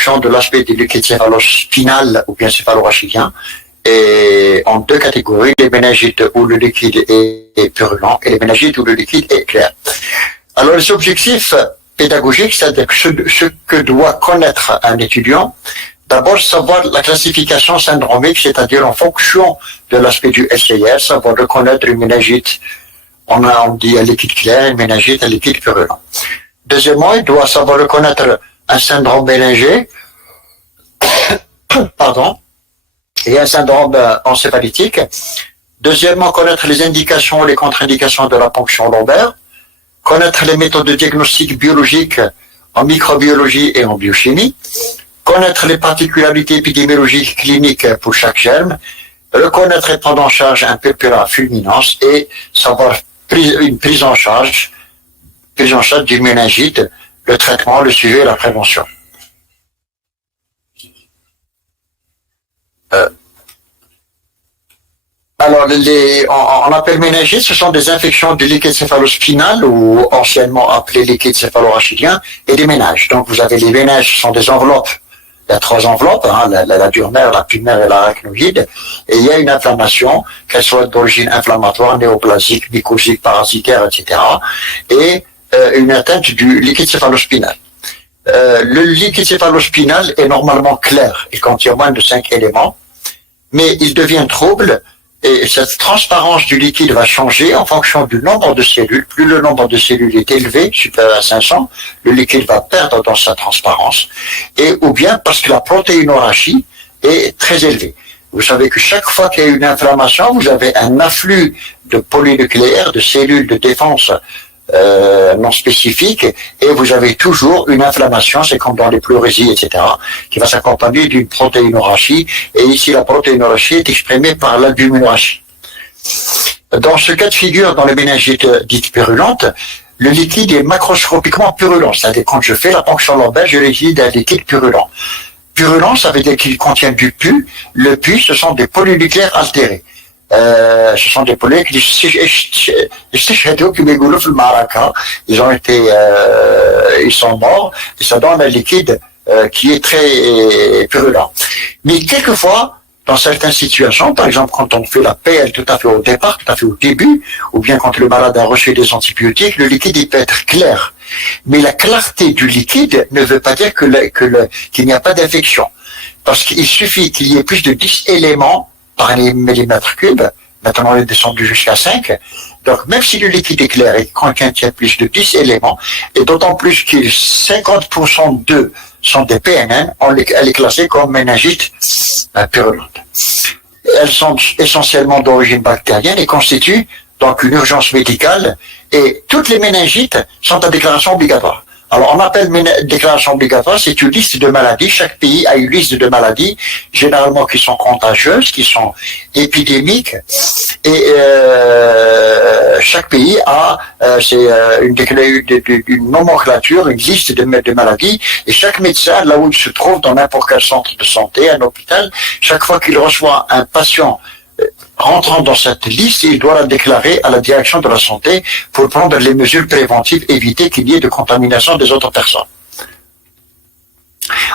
fonction de l'aspect du liquide céphalospinal ou bien céphalorachidien, et en deux catégories, les méningites où le liquide est purulent et les méningites où le liquide est clair. Alors les objectifs pédagogiques, c'est-à-dire ce que doit connaître un étudiant, d'abord savoir la classification syndromique, c'est-à-dire en fonction de l'aspect du SIS, savoir reconnaître une méningite, on dit un liquide clair, une méningite, un liquide purulent. Deuxièmement, il doit savoir reconnaître un syndrome méningé, pardon, et un syndrome encéphalitique. Deuxièmement, connaître les indications et les contre-indications de la ponction lombaire. Connaître les méthodes de diagnostic biologique en microbiologie et en biochimie. Connaître les particularités épidémiologiques cliniques pour chaque germe. Reconnaître et prendre en charge un purpura fulminans et savoir une prise en charge d'une méningite, le traitement, le suivi et la prévention. Alors, on appelle méningite, ce sont des infections du liquide céphalospinal ou anciennement appelé liquide céphalorachidien et des méninges. Donc, vous avez les méninges, ce sont des enveloppes. Il y a trois enveloppes, la durnaire, la pulmonaire et l'arachnoïde. Et il y a une inflammation, qu'elle soit d'origine inflammatoire, néoplasique, mycosique, parasitaire, etc. Et une atteinte du liquide céphalospinal. Le liquide céphalospinal est normalement clair. Il contient moins de 5 éléments. Mais il devient trouble. Et cette transparence du liquide va changer en fonction du nombre de cellules. Plus le nombre de cellules est élevé, supérieur à 500, le liquide va perdre dans sa transparence. Et ou bien parce que la protéinorachie est très élevée. Vous savez que chaque fois qu'il y a une inflammation, vous avez un afflux de polynucléaires, de cellules de défense non spécifiques, et vous avez toujours une inflammation, c'est comme dans les pleurésies, etc., qui va s'accompagner d'une protéinorachie, et ici la protéinorachie est exprimée par l'albuminorachie. Dans ce cas de figure, dans les méningites dites purulentes, le liquide est macroscopiquement purulent, c'est-à-dire quand je fais la ponction lombaire, je liquide un liquide purulent. Purulent, ça veut dire qu'il contient du pus. Le pus, ce sont des polynucléaires altérés. Ce sont des polynucléaires ils sont morts, et ça donne un liquide qui est très purulent. Mais quelquefois, dans certaines situations, par exemple quand on fait la PL tout à fait au départ, tout à fait au début, ou bien quand le malade a reçu des antibiotiques, le liquide il peut être clair. Mais la clarté du liquide ne veut pas dire qu'il n'y a pas d'infection. Parce qu'il suffit qu'il y ait plus de 10 éléments par millimètre cube. Maintenant, on est descendu jusqu'à 5. Donc, même si le liquide est clair et qu'il contient plus de 10 éléments, et d'autant plus que 50% d'eux sont des PNN, elle est classée comme méningite purulente. Elles sont essentiellement d'origine bactérienne et constituent donc une urgence médicale, et toutes les méningites sont à déclaration obligatoire. Alors, on appelle déclaration obligatoire, c'est une liste de maladies. Chaque pays a une liste de maladies, généralement qui sont contagieuses, qui sont épidémiques. Et chaque pays a une nomenclature, une liste de maladies. Et chaque médecin, là où il se trouve, dans n'importe quel centre de santé, un hôpital, chaque fois qu'il reçoit un patient rentrant dans cette liste, il doit la déclarer à la direction de la santé pour prendre les mesures préventives, éviter qu'il y ait de contamination des autres personnes.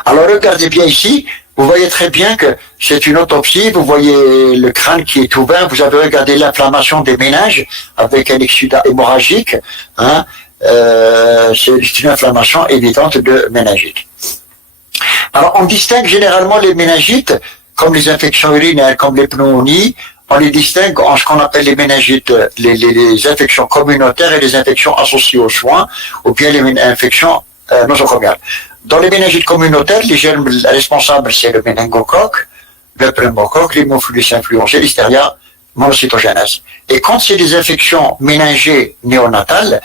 Alors regardez bien ici, vous voyez très bien que c'est une autopsie, vous voyez le crâne qui est ouvert, vous avez regardé l'inflammation des méninges avec un exsudat hémorragique, c'est une inflammation évidente de méningite. Alors on distingue généralement les méningites, comme les infections urinaires, comme les pneumonies, on les distingue en ce qu'on appelle les méningites, les infections communautaires et les infections associées aux soins, ou bien les infections nosocomiales. Dans les méningites communautaires, les germes responsables, c'est le méningocoque, le pneumocoque, l'hémophilus influenzae, l'hystéria monocytogenèse. Et quand c'est des infections méningées néonatales,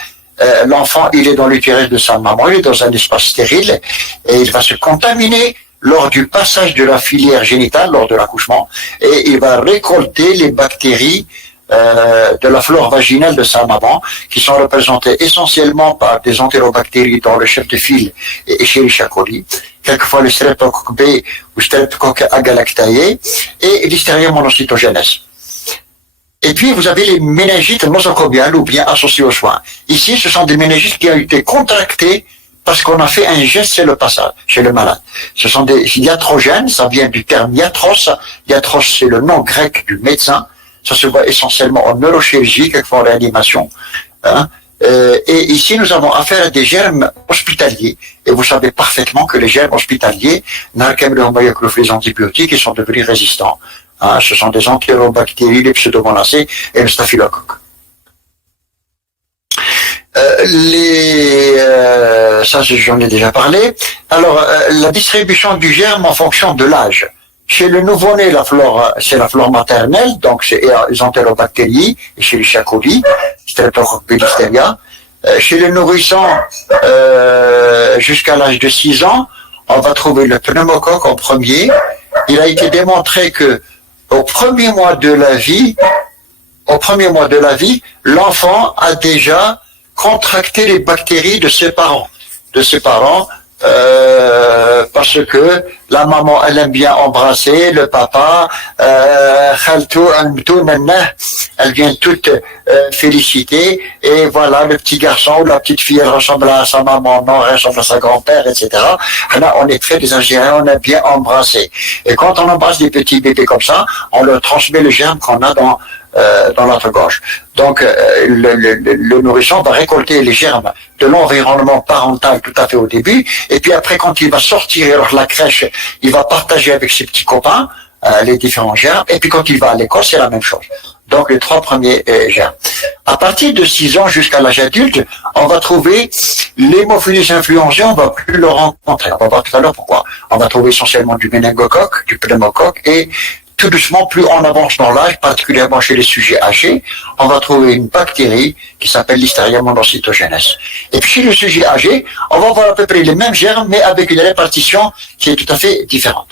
l'enfant, il est dans l'utérus de sa maman, il est dans un espace stérile, et il va se contaminer lors du passage de la filière génitale, lors de l'accouchement, et il va récolter les bactéries de la flore vaginale de sa maman, qui sont représentées essentiellement par des entérobactéries dont le chef de file est Escherichia coli, quelquefois le streptocoque B ou streptocoque agalactae, et l'hystéria monocytogenèse. Et puis, vous avez les méningites nosocomiales ou bien associées aux soins. Ici, ce sont des méningites qui ont été contractées parce qu'on a fait un geste chez le passage, chez le malade. Ce sont des iatrogènes, ça vient du terme iatros. Iatros, c'est le nom grec du médecin. Ça se voit essentiellement en neurochirurgie, quelquefois en réanimation. Hein. Et ici, nous avons affaire à des germes hospitaliers. Et vous savez parfaitement que les germes hospitaliers, les antibiotiques, ils sont devenus résistants. Hein, ce sont des entérobactéries, les pseudomonacées et le staphylocoque. Ça j'en ai déjà parlé. Alors, la distribution du germe en fonction de l'âge. Chez le nouveau-né, la flore, c'est la flore maternelle, donc c'est les entérobactéries, et chez les chacolis, Streptococcus pilisteria. Chez les nourrissons, jusqu'à l'âge de 6 ans, on va trouver le pneumocoque en premier. Il a été démontré que au premier mois de la vie, l'enfant a déjà contracté les bactéries de ses parents. Parce que la maman, elle aime bien embrasser le papa, elle vient toute féliciter, et voilà, le petit garçon ou la petite fille, elle ressemble à sa maman, non, elle ressemble à sa grand-père, etc. Là, on est très désingéré, on aime bien embrasser. Et quand on embrasse des petits bébés comme ça, on leur transmet le germe qu'on a dans notre gorge. Donc, le nourrisson va récolter les germes de l'environnement parental tout à fait au début, et puis après, quand il va sortir de la crèche, il va partager avec ses petits copains les différents germes, et puis quand il va à l'école, c'est la même chose. Donc, les 3 premiers germes. À partir de 6 ans jusqu'à l'âge adulte, on va trouver l'hémophilus influenzae, on va plus le rencontrer. On va voir tout à l'heure pourquoi. On va trouver essentiellement du méningocoque, du pneumocoque, et tout doucement, plus on avance dans l'âge, particulièrement chez les sujets âgés, on va trouver une bactérie qui s'appelle Listeria monocytogenes. Et puis chez les sujets âgés, on va avoir à peu près les mêmes germes, mais avec une répartition qui est tout à fait différente.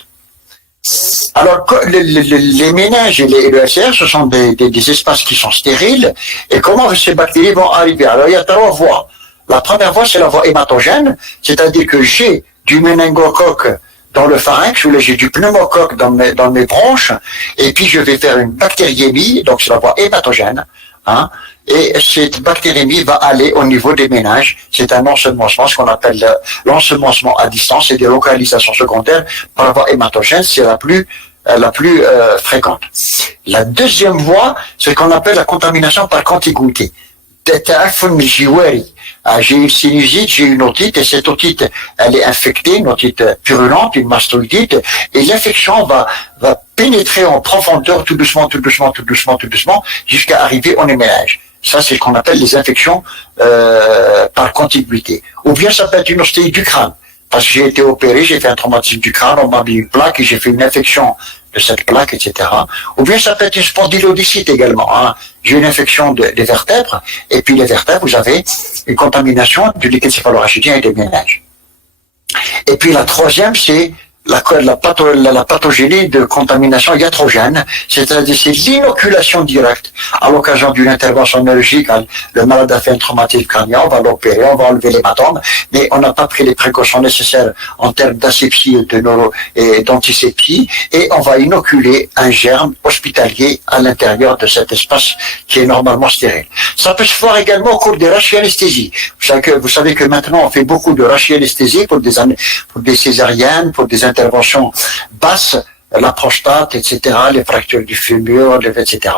Alors, les méninges et le SR, ce sont des espaces qui sont stériles. Et comment ces bactéries vont arriver? Alors, il y a 3 voies. La première voie, c'est la voie hématogène, c'est-à-dire que j'ai du méningocoque dans le pharynx, ou j'ai du pneumocoque dans mes bronches, et puis je vais faire une bactériémie, donc c'est la voie hématogène, hein, et cette bactériémie va aller au niveau des méninges. C'est un ensemencement, ce qu'on appelle l'ensemencement à distance, et des localisations secondaires par la voie hématogène, c'est la plus fréquente. La deuxième voie, c'est ce qu'on appelle la contamination par contiguïté. J'ai une sinusite, j'ai une otite, et cette otite, elle est infectée, une otite purulente, une mastoïdite, et l'infection va pénétrer en profondeur tout doucement, jusqu'à arriver au méninge. Ça, c'est ce qu'on appelle les infections par contiguïté. Ou bien ça peut être une ostéite du crâne, parce que j'ai été opéré, j'ai fait un traumatisme du crâne, on m'a mis une plaque et j'ai fait une infection de cette plaque, etc. Ou bien ça peut être une spondylodicite également. Hein. J'ai une infection des vertèbres, et puis les vertèbres, vous avez une contamination du liquide céphalorachidien et des méninges. Et puis la troisième, c'est la pathogénie de contamination iatrogène, c'est-à-dire c'est l'inoculation directe à l'occasion d'une intervention neurologique. Le malade a fait un traumatisme crânien, on va l'opérer, on va enlever l'hématome, mais on n'a pas pris les précautions nécessaires en termes d'asepsie et d'antisepsie, et on va inoculer un germe hospitalier à l'intérieur de cet espace qui est normalement stérile. Ça peut se voir également au cours des rachianesthésies. Vous savez que maintenant on fait beaucoup de rachianesthésie pour des césariennes, pour des interventions basses, la prostate, etc., les fractures du fémur, etc.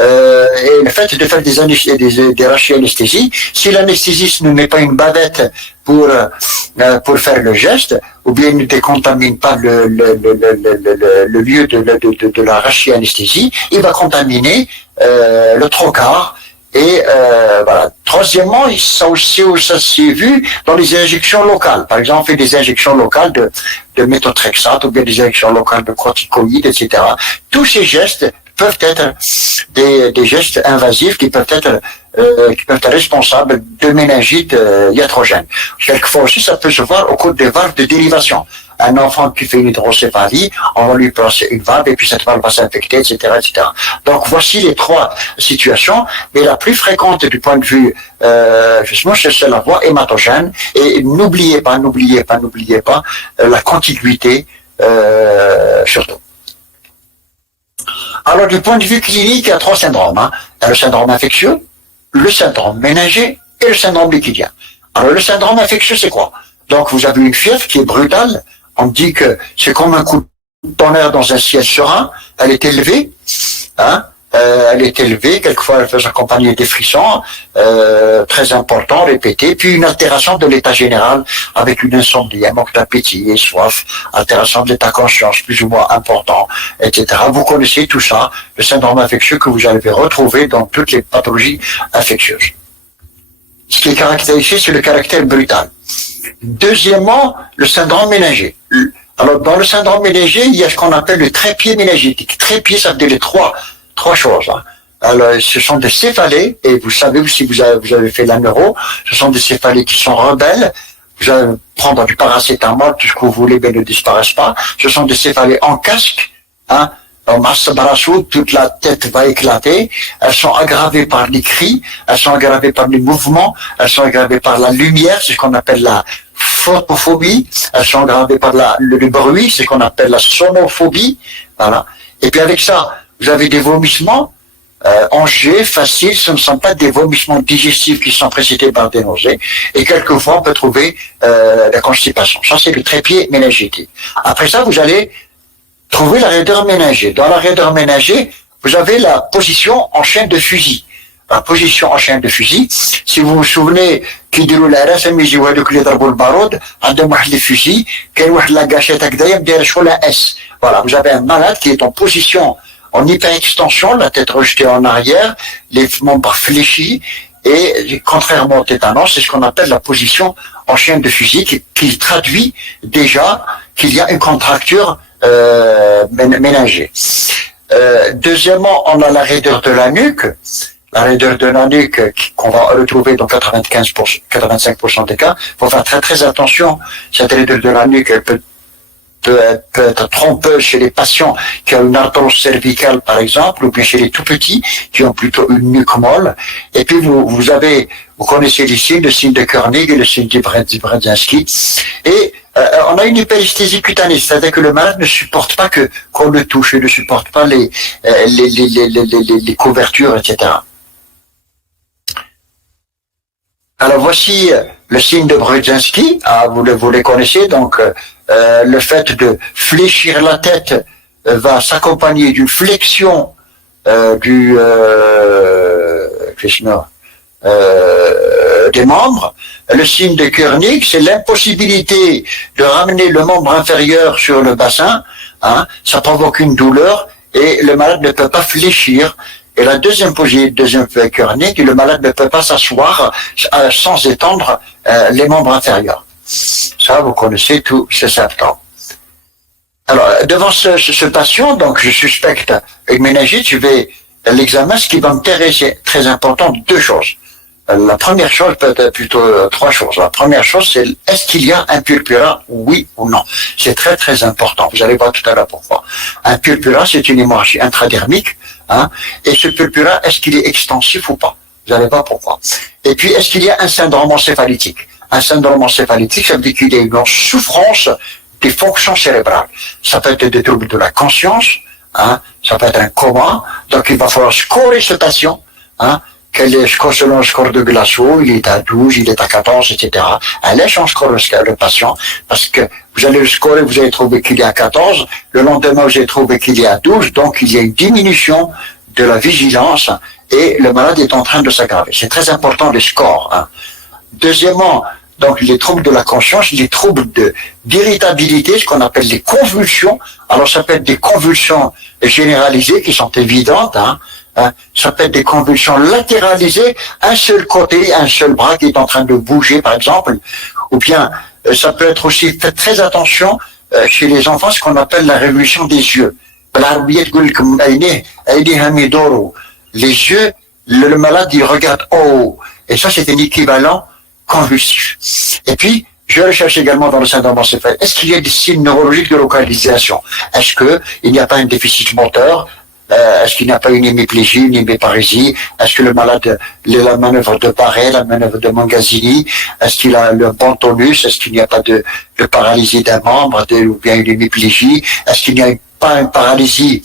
Et le fait de faire des rachianesthésies, si l'anesthésiste ne met pas une bavette pour faire le geste, ou bien ne décontamine pas le lieu de la rachianesthésie, il va contaminer le trocar. Et voilà. Troisièmement, ça s'est vu dans les injections locales. Par exemple, on fait des injections locales de méthotrexate, ou bien des injections locales de corticoïdes, etc. Tous ces gestes peuvent être des gestes invasifs qui peuvent être responsables de méningite iatrogène. Quelquefois aussi, ça peut se voir au cours des valves de dérivation. Un enfant qui fait une hydrocéphalie, on va lui placer une valve, et puis cette valve va s'infecter, etc., etc. Donc voici les 3 situations, mais la plus fréquente du point de vue, justement, c'est la voie hématogène, et n'oubliez pas la contiguïté, surtout. Alors, du point de vue clinique, il y a 3 syndromes. Hein. Il y a le syndrome infectieux, le syndrome méningé et le syndrome liquidien. Alors le syndrome infectieux, c'est quoi? Donc vous avez une fièvre qui est brutale. On dit que c'est comme un coup de tonnerre dans un ciel serein. Elle est élevée, hein. Elle est élevée, quelquefois elle peut s'accompagner des frissons très importants, répétés, puis une altération de l'état général avec une insomnie, un manque d'appétit et soif, altération de l'état conscience plus ou moins important, etc. Vous connaissez tout ça, le syndrome infectieux que vous allez retrouver dans toutes les pathologies infectieuses. Ce qui est caractérisé, c'est le caractère brutal. Deuxièmement, le syndrome méningé. Alors, dans le syndrome méningé, il y a ce qu'on appelle le trépied méningitique. Trépied, ça veut dire les trois choses. Hein. Alors, ce sont des céphalées, et vous savez, si vous avez fait la neuro, ce sont des céphalées qui sont rebelles. Vous allez prendre du paracétamol, tout ce que vous voulez, mais ne disparaissent pas. Ce sont des céphalées en casque, hein. En masse barasou, toute la tête va éclater. Elles sont aggravées par les cris, elles sont aggravées par les mouvements, elles sont aggravées par la lumière, c'est ce qu'on appelle la photophobie. Elles sont aggravées par le bruit, c'est ce qu'on appelle la sonophobie. Voilà. Et puis avec ça, vous avez des vomissements engés, faciles, ce ne sont pas des vomissements digestifs qui sont précédés par des nausées. Et quelquefois, on peut trouver la constipation. Ça, c'est le trépied méningétique. Après ça, vous allez trouver la raideur méningée. Dans la raideur méningée, vous avez la position en chaîne de fusil. La position en chaîne de fusil, si vous vous souvenez, qui dit la RSM, ils jouent avec les drapeaux de barod, à deux mois de fusil, quel ouah la gâchette avec la S. Voilà, vous avez un malade qui est en position en hyperextension, la tête rejetée en arrière, les membres fléchis, et contrairement au tétanos, c'est ce qu'on appelle la position en chaîne de fusil, qui traduit déjà qu'il y a une contracture méningée. Deuxièmement, on a la raideur de la nuque. La raideur de la nuque qu'on va retrouver dans 85% des cas. Il faut faire très très attention. Cette raideur de la nuque, elle peut être trompeuse chez les patients qui ont une arthrose cervicale, par exemple, ou bien chez les tout petits qui ont plutôt une nuque molle. Et puis vous connaissez les signes, le signe de Koenig et le signe de Brodzinski. Et on a une hyperesthésie cutanée, c'est-à-dire que le malade ne supporte pas qu'on le touche, il ne supporte pas les couvertures, etc. Alors voici le signe de Brodzinski, vous les connaissez, donc le fait de fléchir la tête va s'accompagner d'une flexion des membres. Le signe de Koenig, c'est l'impossibilité de ramener le membre inférieur sur le bassin, hein, ça provoque une douleur et le malade ne peut pas fléchir. Et la deuxième fait Koenig, le malade ne peut pas s'asseoir sans étendre les membres inférieurs. Ça, vous connaissez tous ces symptômes. Alors, devant ce patient, donc je suspecte une méningite, je vais l'examen. Ce qui va m'intéresser, très important, deux choses. La première chose, peut-être plutôt trois choses. La première chose, c'est est-ce qu'il y a un purpura, oui ou non. C'est très très important. Vous allez voir tout à l'heure pourquoi. Un purpura, c'est une hémorragie intradermique, hein, et ce purpura, est-ce qu'il est extensif ou pas. Vous allez voir pourquoi. Et puis, est-ce qu'il y a un syndrome encéphalytique. Un syndrome encéphalytique, ça veut dire qu'il y a une souffrance des fonctions cérébrales. Ça peut être des troubles de la conscience, hein, ça peut être un coma, donc il va falloir scorer ce patient, hein, selon le score de Glasgow, il est à 12, il est à 14, etc. Allez, on score le patient, parce que vous allez le scorer, vous allez trouver qu'il est à 14, le lendemain vous allez trouver qu'il est à 12, donc il y a une diminution de la vigilance, et le malade est en train de s'aggraver. C'est très important les scores, hein. Deuxièmement, donc les troubles de la conscience, les troubles d'irritabilité, ce qu'on appelle les convulsions. Alors ça peut être des convulsions généralisées qui sont évidentes, hein. Ça peut être des convulsions latéralisées, un seul côté, un seul bras qui est en train de bouger, par exemple. Ou bien ça peut être aussi, faites très attention chez les enfants, ce qu'on appelle la révolution des yeux. Les yeux, le malade il regarde en haut. Et ça c'est un équivalent convulsif. Et puis, je recherche également dans le syndrome encéphalique, est-ce qu'il y a des signes neurologiques de localisation? Est-ce qu'il n'y a pas un déficit moteur? Est-ce qu'il n'y a pas une hémiplégie, une hémiparésie? Est-ce que le malade, la manœuvre de Barré, la manœuvre de Mangasini, est-ce qu'il a le bon tonus? Est-ce qu'il n'y a pas de paralysie d'un membre, ou bien une hémiplégie? Est-ce qu'il n'y a pas une paralysie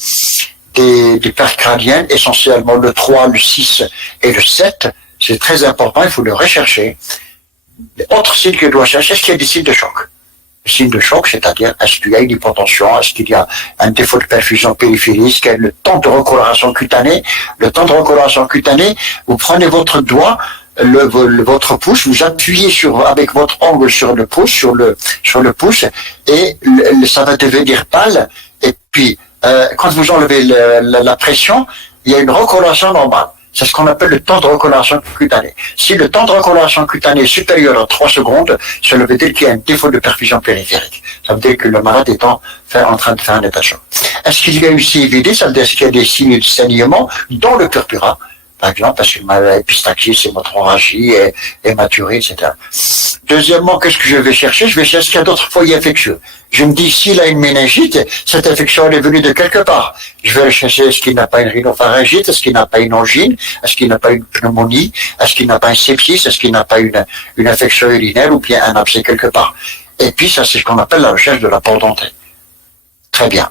des paires crâniennes, essentiellement le 3, le 6 et le 7? C'est très important, il faut le rechercher. Autre signe que je dois chercher, est-ce qu'il y a des signes de choc? Le signe de choc, c'est-à-dire, est-ce qu'il y a une hypotension, est-ce qu'il y a un défaut de perfusion périphérique, est-ce qu'il y a le temps de recoloration cutanée? Le temps de recoloration cutanée, vous prenez votre doigt, votre pouce, vous appuyez avec votre ongle sur le pouce, sur le pouce, et ça va devenir pâle, et puis, quand vous enlevez la pression, il y a une recoloration normale. C'est ce qu'on appelle le temps de recoloration cutanée. Si le temps de recoloration cutanée est supérieur à 3 secondes, cela veut dire qu'il y a un défaut de perfusion périphérique. Ça veut dire que le malade est en train de faire un état de choc. Est-ce qu'il y a une CVD? Ça veut dire qu'il y a des signes de saignement dans le purpura, par exemple, parce que ma épistaxis, hémorragie, hématurie, etc. Deuxièmement, qu'est-ce que je vais chercher? Je vais chercher s'il y a d'autres foyers infectieux. Je me dis, s'il a une méningite, cette infection elle est venue de quelque part. Je vais chercher, est-ce qu'il n'a pas une rhinopharyngite? Est-ce qu'il n'a pas une angine? Est-ce qu'il n'a pas une pneumonie? Est-ce qu'il n'a pas un sepsis? Est-ce qu'il n'a pas une infection urinaire ou bien un abcès quelque part? Et puis, ça, c'est ce qu'on appelle la recherche de la dentaire. Très bien.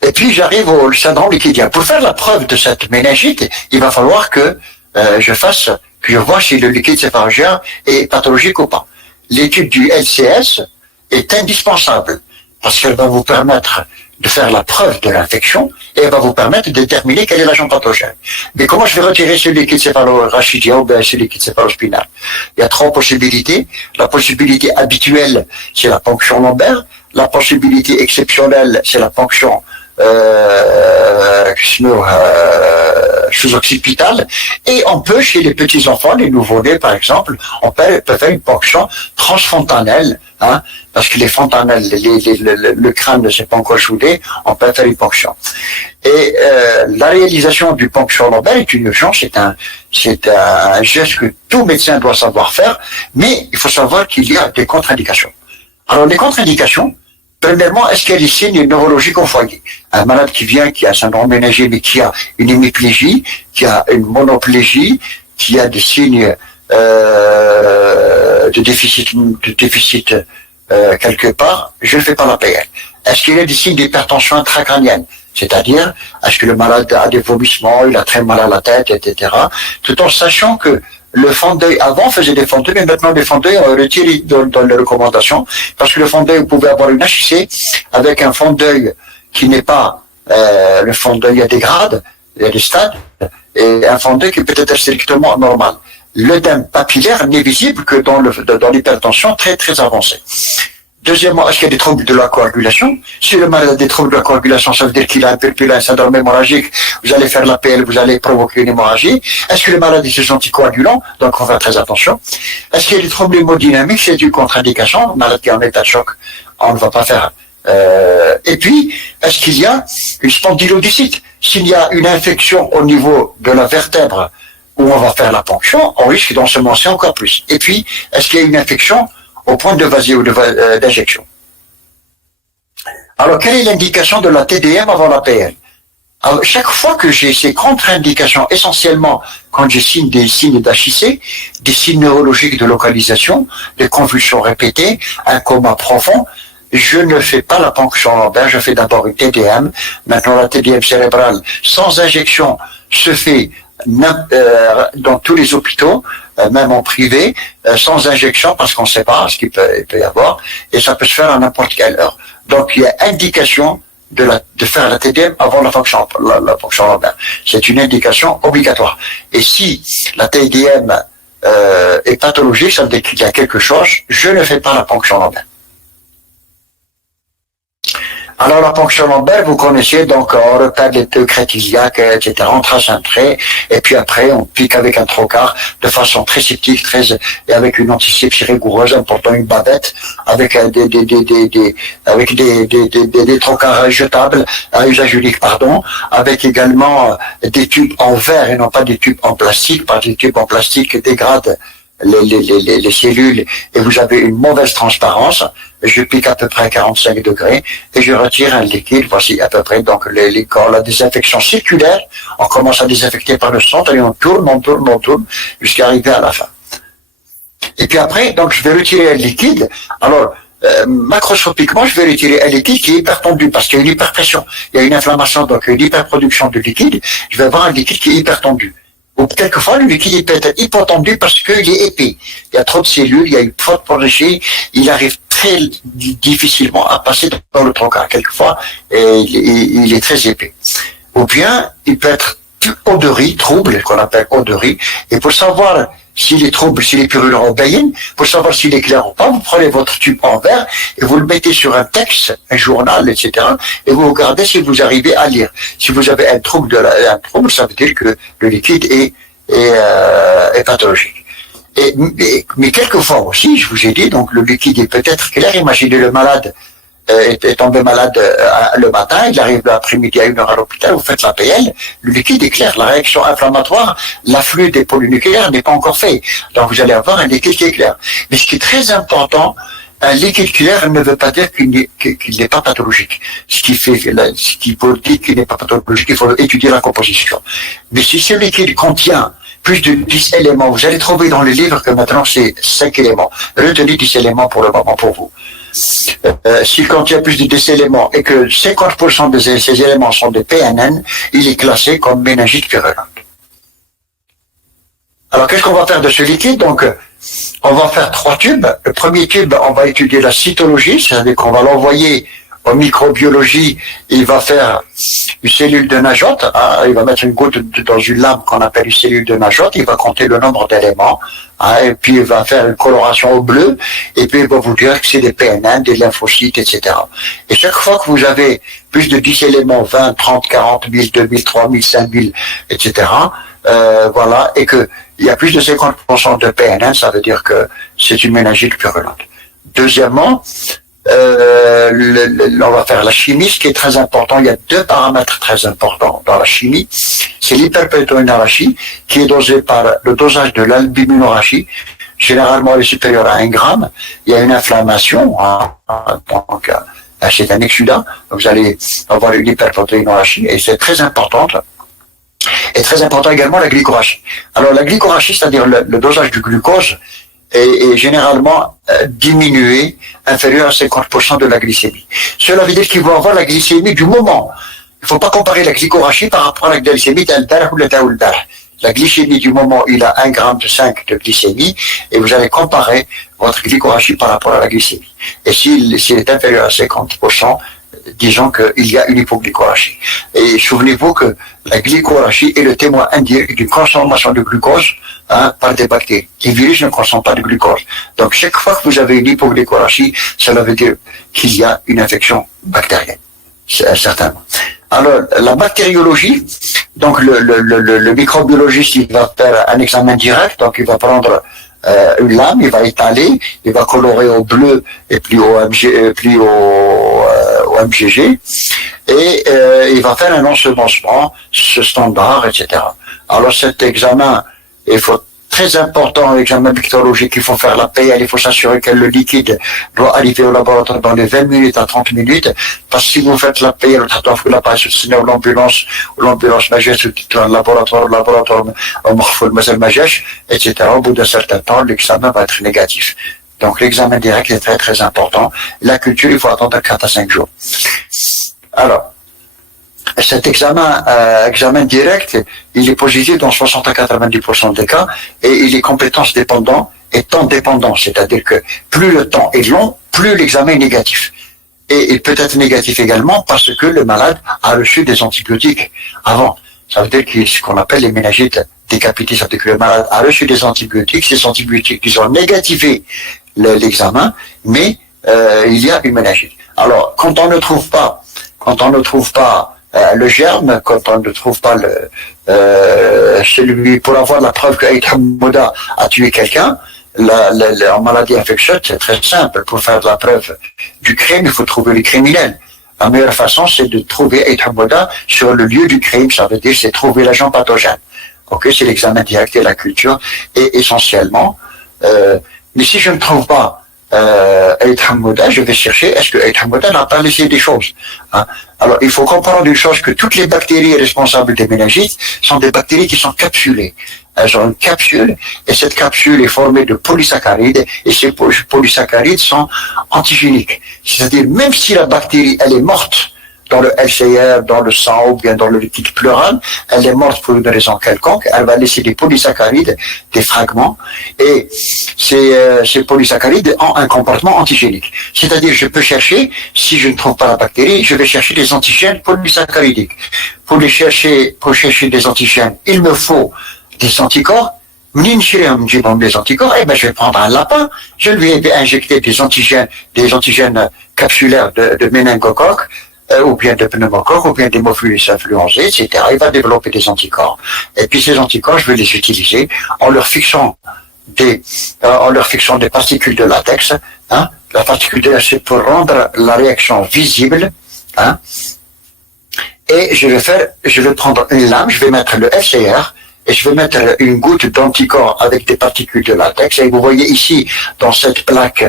Et puis, j'arrive au syndrome liquidien. Pour faire la preuve de cette méningite, il va falloir que je vois si le liquide céphalogien est pathologique ou pas. L'étude du LCS est indispensable parce qu'elle va vous permettre de faire la preuve de l'infection et elle va vous permettre de déterminer quel est l'agent pathogène. Mais comment je vais retirer ce liquide céphalorachidien ou bien ce liquide céphalospinal? Il y a 3 possibilités. La possibilité habituelle, c'est la ponction lombaire. La possibilité exceptionnelle, c'est la ponction sous-occipitale, et on peut, chez les petits-enfants, les nouveau-nés par exemple, on peut faire une ponction transfontanelle, hein, parce que les fontanelles, le crâne ne s'est pas encore soudé, on peut faire une ponction. Et la réalisation du ponction lombaire est une urgence, c'est un geste que tout médecin doit savoir faire, mais il faut savoir qu'il y a des contre-indications. Alors les contre-indications, premièrement, est-ce qu'il y a des signes neurologiques au foyer? Un malade qui a un syndrome ménager, mais qui a une hémiplégie, qui a une monoplégie, qui a des signes de déficit quelque part, je ne fais pas la PL. Est-ce qu'il y a des signes d'hypertension intracrânienne? C'est-à-dire, est-ce que le malade a des vomissements, il a très mal à la tête, etc. Tout en sachant que le fond d'œil, avant, faisait des fonds d'œil, mais maintenant, les fonds d'œil, on retire dans les recommandations, parce que le fond d'œil, vous pouvez avoir une HIC avec un fond d'œil qui n'est pas, le fond d'œil, il y a des grades, il y a des stades, et un fond d'œil qui peut être strictement normal. L'œdème papillaire n'est visible que dans l'hypertension très, très avancée. Deuxièmement, est-ce qu'il y a des troubles de la coagulation? Si le malade a des troubles de la coagulation, ça veut dire qu'il a un purpura, un syndrome hémorragique, vous allez faire l'APL, vous allez provoquer une hémorragie. Est-ce que le malade est sous anticoagulant? Donc on va faire très attention. Est-ce qu'il y a des troubles hémodynamiques? C'est une contre-indication. Le malade qui est en état de choc, on ne va pas faire. Et puis, est-ce qu'il y a une spondylodicite? S'il y a une infection au niveau de la vertèbre où on va faire la ponction, on risque d'ensemencer encore plus. Et puis, est-ce qu'il y a une infection au point de vaser ou d'injection? Alors, quelle est l'indication de la TDM avant la PL? Alors, chaque fois que j'ai ces contre-indications, essentiellement quand je signe des signes d'HIC, des signes neurologiques de localisation, des convulsions répétées, un coma profond, je ne fais pas la ponction lombaire, je fais d'abord une TDM. Maintenant, la TDM cérébrale sans injection se fait dans tous les hôpitaux, même en privé, sans injection, parce qu'on ne sait pas ce qu'il peut y avoir, et ça peut se faire à n'importe quelle heure. Donc, il y a indication de faire la TDM avant la ponction lombaire. C'est une indication obligatoire. Et si la TDM est pathologique, ça veut dire qu'il y a quelque chose, je ne fais pas la ponction lombaire. Alors la ponction lombaire, vous connaissez, donc on repère les deux crêtes iliaques, etc. On trace un trait, et puis après on pique avec un trocard de façon très sceptique, et avec une antisepsie rigoureuse, en portant une bavette, avec des trocards jetables, à usage unique, pardon, avec également des tubes en verre et non pas des tubes en plastique, parce que les tubes en plastique dégradent les cellules et vous avez une mauvaise transparence. Je pique à peu près à 45 degrés et je retire un liquide. Voici à peu près donc les corps, la désinfection circulaire. On commence à désinfecter par le centre et on tourne jusqu'à arriver à la fin. Et puis après, donc je vais retirer un liquide. Alors, macroscopiquement, je vais retirer un liquide qui est hyper tendu parce qu'il y a une hyperpression. Il y a une inflammation, donc une hyperproduction de liquide. Je vais avoir un liquide qui est hyper tendu. Ou quelquefois, le liquide peut être hypotendu parce qu'il est épais. Il y a trop de cellules, il y a une faute protégée, il arrive très difficilement à passer dans le trocas. Quelquefois, il est très épais. Ou bien, il peut être odorie, trouble, qu'on appelle odorie. Et pour savoir s'il est trouble, s'il est purulent ou bénin, pour savoir s'il est clair ou pas, vous prenez votre tube en verre et vous le mettez sur un texte, un journal, etc. Et vous regardez si vous arrivez à lire. Si vous avez un trouble, ça veut dire que le liquide est pathologique. Mais quelquefois aussi, je vous ai dit, donc le liquide est peut-être clair. Imaginez le malade est tombé malade le matin, il arrive l'après-midi à 1h à l'hôpital, vous faites la PL, le liquide est clair, la réaction inflammatoire, l'afflux des polynucléaires n'est pas encore fait. Donc vous allez avoir un liquide qui est clair. Mais ce qui est très important, un liquide clair ne veut pas dire qu'il n'est pas pathologique. Ce qui peut dire qu'il n'est pas pathologique, il faut étudier la composition. Mais si ce liquide contient plus de 10 éléments, vous allez trouver dans les livres que maintenant c'est 5 éléments. Retenez 10 éléments pour le moment pour vous. S'il contient plus de 10 éléments et que 50% de ces éléments sont des PNN, il est classé comme méningite purulente. Alors qu'est-ce qu'on va faire de ce liquide? Donc, on va faire 3 tubes. Le premier tube, on va étudier la cytologie, c'est-à-dire qu'on va l'envoyer en microbiologie, il va faire une cellule de Najotte, il va mettre une goutte dans une lame qu'on appelle une cellule de Najotte, il va compter le nombre d'éléments, et puis il va faire une coloration au bleu, et puis il va vous dire que c'est des PNN, des lymphocytes, etc. Et chaque fois que vous avez plus de 10 éléments, 20, 30, 40 000, 2000, 3000, 5000, etc., voilà, et qu'il y a plus de 50% de PNN, ça veut dire que c'est une méningite purulente. Deuxièmement, on va faire la chimie, ce qui est très important. Il y a 2 paramètres très importants dans la chimie. C'est l'hyperprotéinorachie, qui est dosée par le dosage de l'albuminorachie. Généralement, elle est supérieure à 1 gramme. Il y a une inflammation, donc c'est un exsudat. Donc, vous allez avoir une hyperprotéinorachie, et c'est très importante. Et très important également la glycorachie. Alors, la glycorachie, c'est-à-dire le dosage du glucose, est généralement diminué, inférieur à 50% de la glycémie. Cela veut dire qu'ils vont avoir la glycémie du moment. Il ne faut pas comparer la glycorachie par rapport à la glycémie d'Al-Barh ou l'Al-Barh. La glycémie du moment, il a 1,5 gramme de glycémie, et vous allez comparer votre glycorachie par rapport à la glycémie. Et s'il est inférieur à 50%, disons qu'il y a une hypoglycorachie. Et souvenez-vous que la glycorachie est le témoin indirect d'une consommation de glucose par des bactéries. Les virus ne consomment pas de glucose. Donc chaque fois que vous avez une hypoglycorachie, cela veut dire qu'il y a une infection bactérienne, certainement. Alors la bactériologie, donc le microbiologiste, il va faire un examen direct, donc il va prendre une lame, il va étaler, il va colorer au bleu et puis au MGG, et il va faire un ensemencement standard, etc. Alors cet examen, il faut très important, l'examen bactériologique, il faut faire la PL, il faut s'assurer que le liquide doit arriver au laboratoire dans les 20 minutes à 30 minutes, parce que si vous faites la PL, vous la passez ou l'ambulance Majesh, ou le laboratoire, Majesh, etc. Au bout d'un certain temps, l'examen va être négatif. Donc l'examen direct est très très important. La culture, il faut attendre 4 à 5 jours. Alors, cet examen direct, il est positif dans 60 à 90% des cas, et il est compétence dépendant et temps dépendant, c'est-à-dire que plus le temps est long, plus l'examen est négatif. Et il peut être négatif également parce que le malade a reçu des antibiotiques avant. Ça veut dire que ce qu'on appelle les méningites décapitées, ça veut dire que le malade a reçu des antibiotiques, ces antibiotiques qui ont négativé l'examen, mais il y a une méningite. Alors, quand on ne trouve pas le germe, quand on ne trouve pas celui pour avoir la preuve que Aït Hammouda a tué quelqu'un, en maladie infectieuse, c'est très simple. Pour faire la preuve du crime, il faut trouver les criminels. La meilleure façon, c'est de trouver Aït Hammouda sur le lieu du crime. Ça veut dire, c'est trouver l'agent pathogène. Ok, c'est l'examen direct et la culture, et essentiellement. Mais si je ne trouve pas Aït Hammouda, je vais chercher, est-ce que Aït Hammouda n'a pas laissé des choses, hein? Alors, il faut comprendre une chose, que toutes les bactéries responsables des méningites sont des bactéries qui sont capsulées. Elles ont une capsule, et cette capsule est formée de polysaccharides, et ces polysaccharides sont antigéniques. C'est-à-dire, même si la bactérie, elle est morte dans le LCR, dans le sang ou bien dans le liquide pleural, elle est morte pour une raison quelconque, elle va laisser des polysaccharides, des fragments, et ces polysaccharides ont un comportement antigénique. C'est-à-dire, je peux chercher, si je ne trouve pas la bactérie, je vais chercher des antigènes polysaccharidiques. Pour chercher des antigènes, il me faut des anticorps. Des anticorps, eh ben, je vais prendre un lapin, je lui vais injecter des antigènes capsulaires de méningocoque, ou bien de pneumocoque, ou bien d'hémophilus influenzae, etc. Il va développer des anticorps. Et puis ces anticorps, je vais les utiliser en leur fixant des particules de latex, hein. La particule de latex, c'est pour rendre la réaction visible, hein. Et je vais prendre une lame, je vais mettre le FCR, et je vais mettre une goutte d'anticorps avec des particules de latex. Et vous voyez ici, dans cette plaque,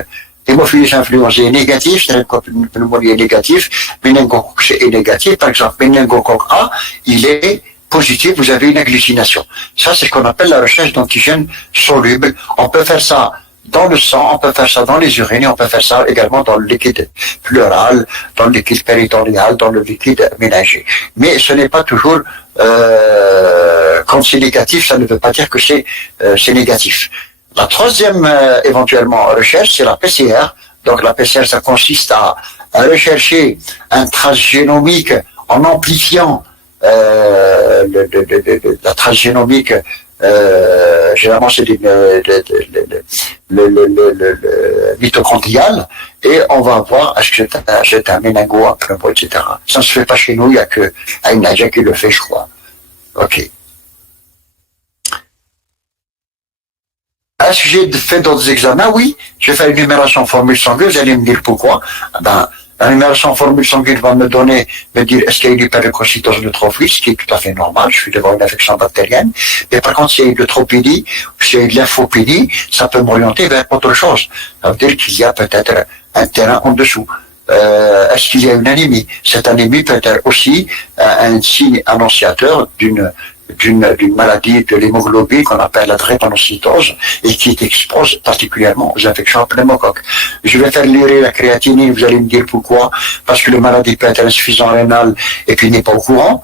hémophilus influenzae est négatif, c'est-à-dire que la pneumonie est négative, méningocoque C est négatif. Par exemple, méningocoque A, il est positif, vous avez une agglutination. Ça, c'est ce qu'on appelle la recherche d'antigènes solubles. On peut faire ça dans le sang, on peut faire ça dans les urines, et on peut faire ça également dans le liquide pleural, dans le liquide péritonéal, dans le liquide méningé. Mais ce n'est pas toujours, quand c'est négatif, ça ne veut pas dire que c'est négatif. La troisième, éventuellement, recherche, c'est la PCR. Donc la PCR, ça consiste à rechercher un trace génomique en amplifiant la trace génomique. Généralement c'est le mitochondrial, et on va voir est-ce que c'est un méningo, un pneumo, etc. Ça ne se fait pas chez nous, il n'y a que Aïn Nadia qui le fait, je crois. Ok. Est-ce que j'ai fait d'autres examens? Oui, j'ai fait une numération formule sanguine, vous allez me dire pourquoi. La numération formule sanguine va me dire est-ce qu'il y a une hyperleucocytose neutrophile, ce qui est tout à fait normal, je suis devant une infection bactérienne. Mais par contre, s'il y a une neutropénie, ou s'il y a une lymphopénie, ça peut m'orienter vers autre chose. Ça veut dire qu'il y a peut-être un terrain en dessous. Est-ce qu'il y a une anémie? Cette anémie peut être aussi un signe annonciateur d'une maladie de l'hémoglobine qu'on appelle la drépanocytose et qui expose particulièrement aux infections pneumocoques. Je vais faire l'urée, la créatinine, vous allez me dire pourquoi, parce que le malade peut être insuffisant rénal et puis n'est pas au courant,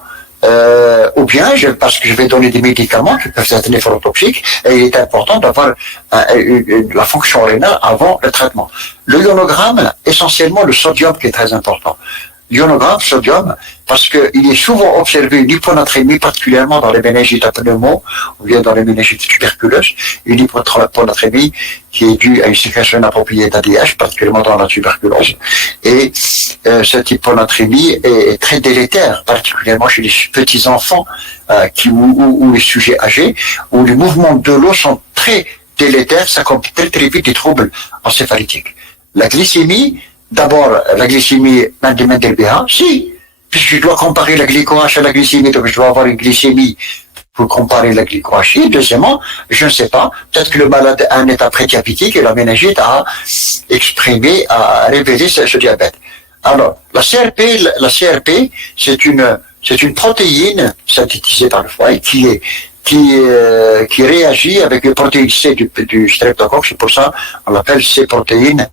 ou bien parce que je vais donner des médicaments qui peuvent être néphrotoxiques et il est important d'avoir la fonction rénale avant le traitement. Le ionogramme, essentiellement le sodium qui est très important. L'ionogramme sodium, parce qu'il est souvent observé une hyponatrémie, particulièrement dans les méningites à pneumo, ou bien dans les méningites tuberculeuses, une hyponatrémie qui est due à une sécrétion inappropriée d'ADH, particulièrement dans la tuberculose. Et cette hyponatrémie est très délétère, particulièrement chez les petits enfants ou les sujets âgés, où les mouvements de l'eau sont très délétères, ça complique très vite des troubles encéphalitiques. La glycémie, d'abord, la glycémie de Mendelbeha, si, puisque je dois comparer la glyco-H à la glycémie, donc je dois avoir une glycémie pour comparer la glyco-H. Deuxièmement, je ne sais pas, peut-être que le malade a un état prédiabétique et la méningite a exprimé, a révélé ce diabète. Alors, la CRP, c'est une protéine synthétisée par le foie qui réagit avec les protéines C du streptocoque, c'est pour ça on l'appelle C-protéine.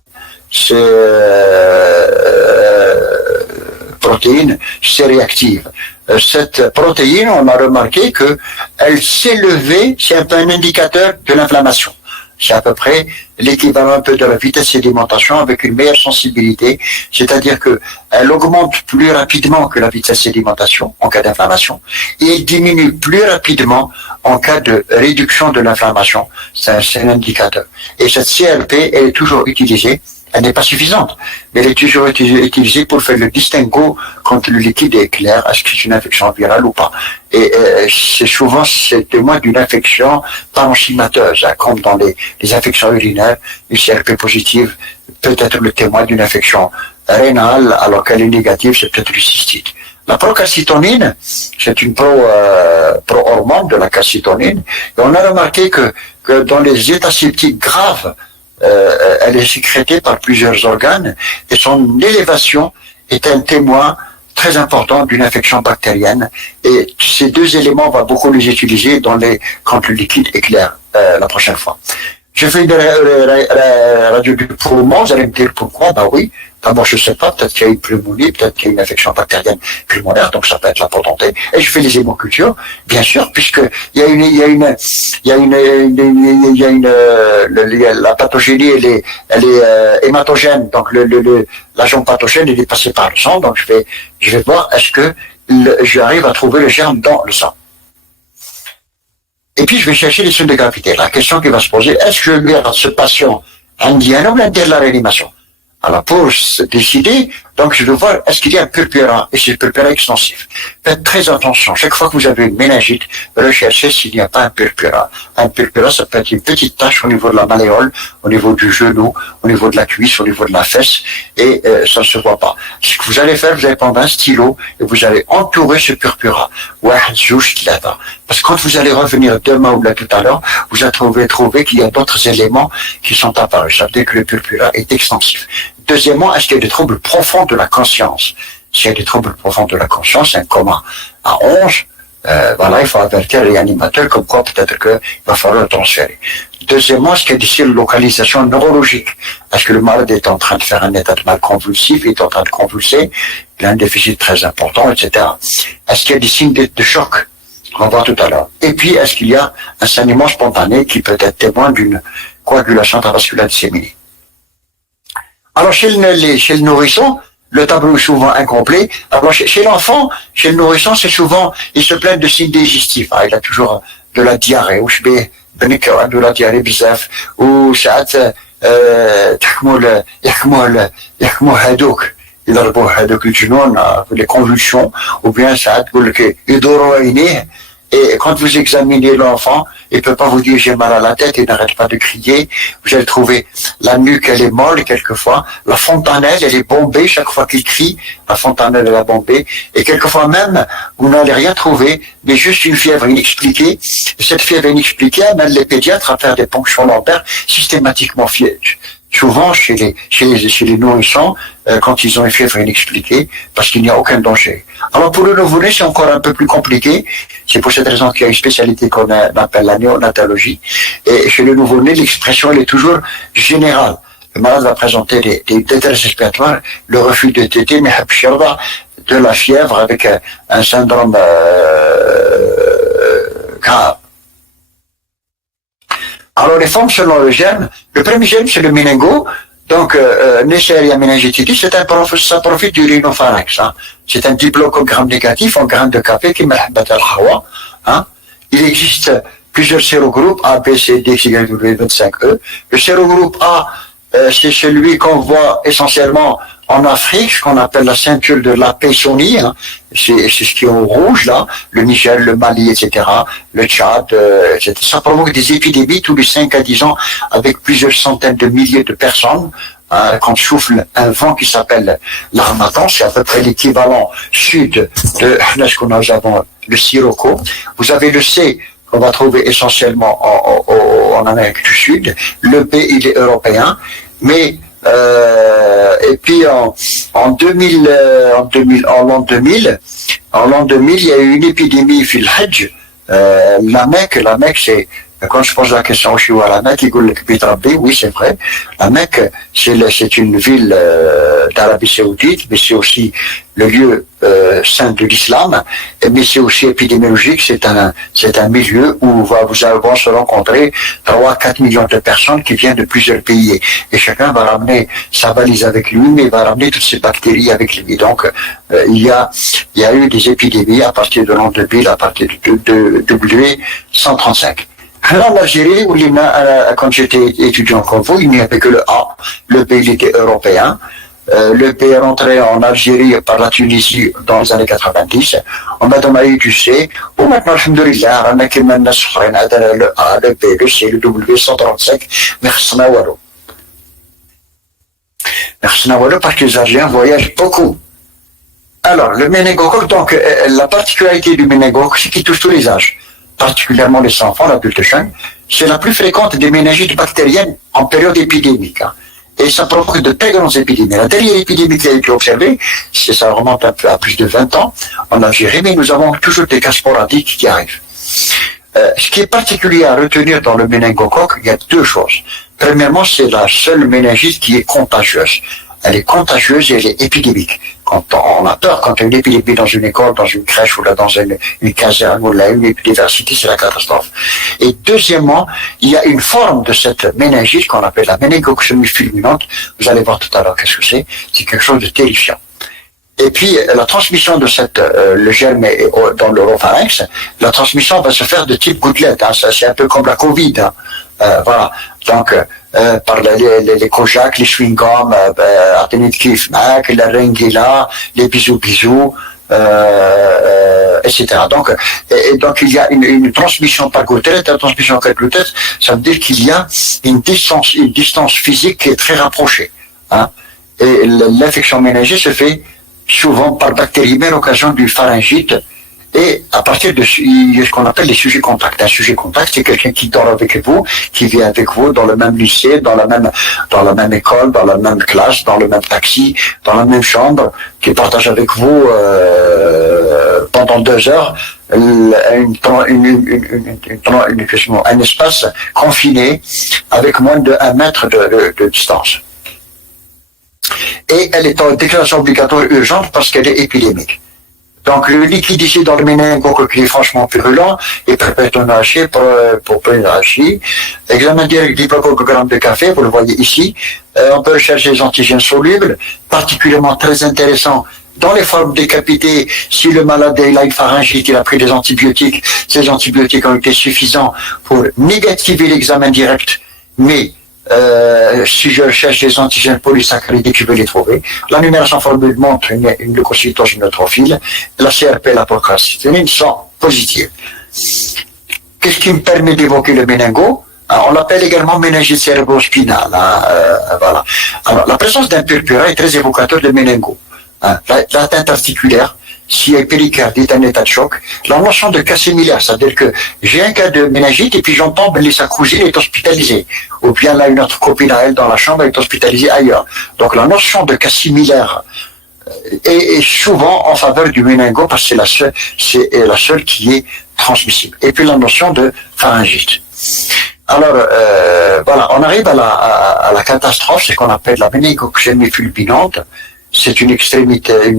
Protéine C-réactive. Cette protéine, on a remarqué que elle s'est levée, c'est un peu un indicateur de l'inflammation. C'est à peu près l'équivalent un peu de la vitesse sédimentation avec une meilleure sensibilité, c'est-à-dire que elle augmente plus rapidement que la vitesse sédimentation en cas d'inflammation et elle diminue plus rapidement en cas de réduction de l'inflammation. C'est un indicateur. Et cette CRP, elle est toujours utilisée. Elle n'est pas suffisante, mais elle est toujours utilisée pour faire le distinguo quand le liquide est clair, est-ce que c'est une infection virale ou pas. Et c'est témoin d'une infection parenchymateuse, hein, comme dans les infections urinaires, une CRP positive peut être le témoin d'une infection rénale, alors qu'elle est négative, c'est peut-être une cystite. La procalcitonine, c'est une pro-hormone de la calcitonine, et on a remarqué que dans les états septiques graves, elle est sécrétée par plusieurs organes et son élévation est un témoin très important d'une infection bactérienne. Et ces deux éléments, on va beaucoup les utiliser quand le liquide est clair la prochaine fois. J'ai fait une radio du poumon, vous allez me dire pourquoi, bah oui. D'abord, je sais pas, peut-être qu'il y a une pneumonie, peut-être qu'il y a une infection bactérienne pulmonaire, donc ça peut être la potentée. Et je fais les hémocultures, bien sûr, puisque la pathogénie, elle est hématogène, donc l'agent pathogène, il est passé par le sang, donc je vais voir est-ce que j'arrive à trouver le germe dans le sang. Et puis, je vais chercher les signes de gravité. La question qui va se poser, est-ce que je garde ce patient indien ou l'indien de la réanimation? Alors, pour se décider, donc, je dois voir, est-ce qu'il y a un purpura, et c'est un purpura extensif. Faites très attention. Chaque fois que vous avez une méningite, recherchez s'il n'y a pas un purpura. Un purpura, ça peut être une petite tache au niveau de la malléole, au niveau du genou, au niveau de la cuisse, au niveau de la fesse, et ça ne se voit pas. Ce que vous allez faire, vous allez prendre un stylo, et vous allez entourer ce purpura. Parce que quand vous allez revenir demain ou là tout à l'heure, vous allez trouver qu'il y a d'autres éléments qui sont apparus. Ça veut dire que le purpura est extensif. Deuxièmement, est-ce qu'il y a des troubles profonds de la conscience? S'il y a des troubles profonds de la conscience, un coma à 11, voilà, il faut avertir les réanimateurs comme quoi peut-être qu'il va falloir le transférer. Deuxièmement, est-ce qu'il y a des localisations neurologiques? Est-ce que le malade est en train de faire un état de mal convulsif, il est en train de convulser, il a un déficit très important, etc. Est-ce qu'il y a des signes de choc? On va voir tout à l'heure. Et puis, est-ce qu'il y a un saignement spontané qui peut être témoin d'une coagulation intravasculaire disséminée? Alors, chez le nourrisson, le tableau est souvent incomplet. Alors, chez l'enfant, chez le nourrisson, c'est souvent, il se plaint de signes digestifs. Ah, il a toujours de la diarrhée, ou de la diarrhée bizarre, ou ça يحكموا هذوك يضربوا هذوك الجنون les convulsions, ou bien ça تقول لك يدوروا عينيه. Et quand vous examinez l'enfant, il ne peut pas vous dire j'ai mal à la tête, il n'arrête pas de crier. Vous allez trouver la nuque, elle est molle quelquefois. La fontanelle, elle est bombée chaque fois qu'il crie. La fontanelle, elle est bombée. Et quelquefois même, vous n'allez rien trouver, mais juste une fièvre inexpliquée. Et cette fièvre inexpliquée amène les pédiatres à faire des ponctions lombaires systématiquement souvent chez les nourrissons, quand ils ont une fièvre inexpliquée, parce qu'il n'y a aucun danger. Alors pour le nouveau-né, c'est encore un peu plus compliqué. C'est pour cette raison qu'il y a une spécialité qu'on appelle la néonatologie. Et chez le nouveau-né, l'expression, elle est toujours générale. Le malade va présenter des détresse respiratoires, le refus de téter, mais de la fièvre avec un syndrome grave. Alors les formes selon le germe, le premier germe c'est le méningo, donc Neisseria meningitidis, ça profite du rhinopharynx. Hein. C'est un diplocogramme négatif en graines de café qui m'ahabat al-hawa. Hein. Il existe plusieurs sérogroupes A, B, C, D, X, Y, W, 25E. Le sérogroupe A, c'est celui qu'on voit essentiellement en Afrique, ce qu'on appelle la ceinture de la Paysonie, hein. C'est ce qui est en rouge là, le Niger, le Mali, etc., le Tchad, etc. Ça provoque des épidémies tous les 5 à 10 ans avec plusieurs centaines de milliers de personnes. Quand souffle un vent qui s'appelle l'harmattan, c'est à peu près l'équivalent sud de ce qu'on a le sirocco. Vous avez le C qu'on va trouver essentiellement en Amérique du Sud. Le B, il est européen, mais et puis en l'an 2000, il y a eu une épidémie fil Hajj. La Mecque, c'est quand je pose la question au Chinois, la Mecque, oui, c'est vrai. La Mecque, c'est une ville d'Arabie Saoudite, mais c'est aussi le lieu saint de l'islam, mais c'est aussi épidémiologique, c'est un milieu où vous allez se rencontrer 3-4 millions de personnes qui viennent de plusieurs pays. Et chacun va ramener sa valise avec lui, mais il va ramener toutes ces bactéries avec lui. Donc, il y a eu des épidémies à partir de l'an 2000, à partir de W135. Alors, en Algérie, quand j'étais étudiant comme vous, il n'y avait que le A. Le B, il était européen. Le B est rentré en Algérie par la Tunisie dans les années 90. On a demandé du C. Ou maintenant, alhamdoulilah, on a le A, le B, le C, le W135. Merci Nawalo. Merci Nawalo parce que les Algériens voyagent beaucoup. Alors, le méningocoque, donc, la particularité du méningocoque, c'est qu'il touche tous les âges, particulièrement les enfants, l'adulte jeune. C'est la plus fréquente des méningites bactériennes en période épidémique. Hein. Et ça provoque de très grandes épidémies. La dernière épidémie qui a été observée, ça remonte à plus de 20 ans en Algérie, mais nous avons toujours des cas sporadiques qui arrivent. Ce qui est particulier à retenir dans le méningocoque, il y a deux choses. Premièrement, c'est la seule méningite qui est contagieuse. Elle est contagieuse et elle est épidémique. Quand on a peur, quand il y a une épidémie dans une école, dans une crèche ou là dans une caserne ou là une université, c'est la catastrophe. Et deuxièmement, il y a une forme de cette méningite qu'on appelle la méningococcémie fulminante. Vous allez voir tout à l'heure qu'est-ce que c'est. C'est quelque chose de terrifiant. Et puis, la transmission de le germe dans l'oropharynx, la transmission va se faire de type gouttelette. Hein. Ça, c'est un peu comme la Covid. Hein. Voilà. Donc, par les Kojak, les chewing-gums, Atenit Kif Mac, la Rengila, les bisous, etc. Donc, il y a une transmission par gouttelette, la transmission par gouttelette, ça veut dire qu'il y a une distance physique qui est très rapprochée. Hein. Et l'infection méningée se fait souvent par bactéries, mais à l'occasion du pharyngite, et à partir de ce qu'on appelle les sujets contacts. Un sujet contact, c'est quelqu'un qui dort avec vous, qui vit avec vous dans le même lycée, dans la même école, dans la même classe, dans le même taxi, dans la même chambre, qui partage avec vous pendant 2 heures un espace confiné avec moins de 1 mètre de distance. Et elle est en déclaration obligatoire urgente parce qu'elle est épidémique. Donc le liquide ici dans le méningocoque qui est franchement purulent et perpétuaché pour pénétracher. Examen direct d'hypococcogramme de café, vous le voyez ici. On peut rechercher les antigènes solubles, particulièrement très intéressant dans les formes décapitées. Si le malade a une pharyngite, il a pris des antibiotiques, ces antibiotiques ont été suffisants pour négativer l'examen direct, mais si je recherche des antigènes polysaccharides, je vais les trouver. La numération formule montre une leucocytose neutrophile. La CRP et la procrastinine sont positives. Qu'est-ce qui me permet d'évoquer le méningo? On l'appelle également méningite cérébrospinale. Voilà. Alors, la présence d'un purpura est très évocateur de méningo. L'atteinte articulaire, s'il y a péricardite, un état de choc, la notion de cas similaire, c'est-à-dire que j'ai un cas de méningite et puis j'entends que sa cousine est hospitalisée, ou bien là une autre copine à elle dans la chambre est hospitalisée ailleurs. Donc la notion de cas similaire est souvent en faveur du méningo parce que c'est la seule qui est transmissible. Et puis la notion de pharyngite. Alors, voilà, on arrive à la catastrophe, c'est qu'on appelle la méningococcémie fulminante. C'est une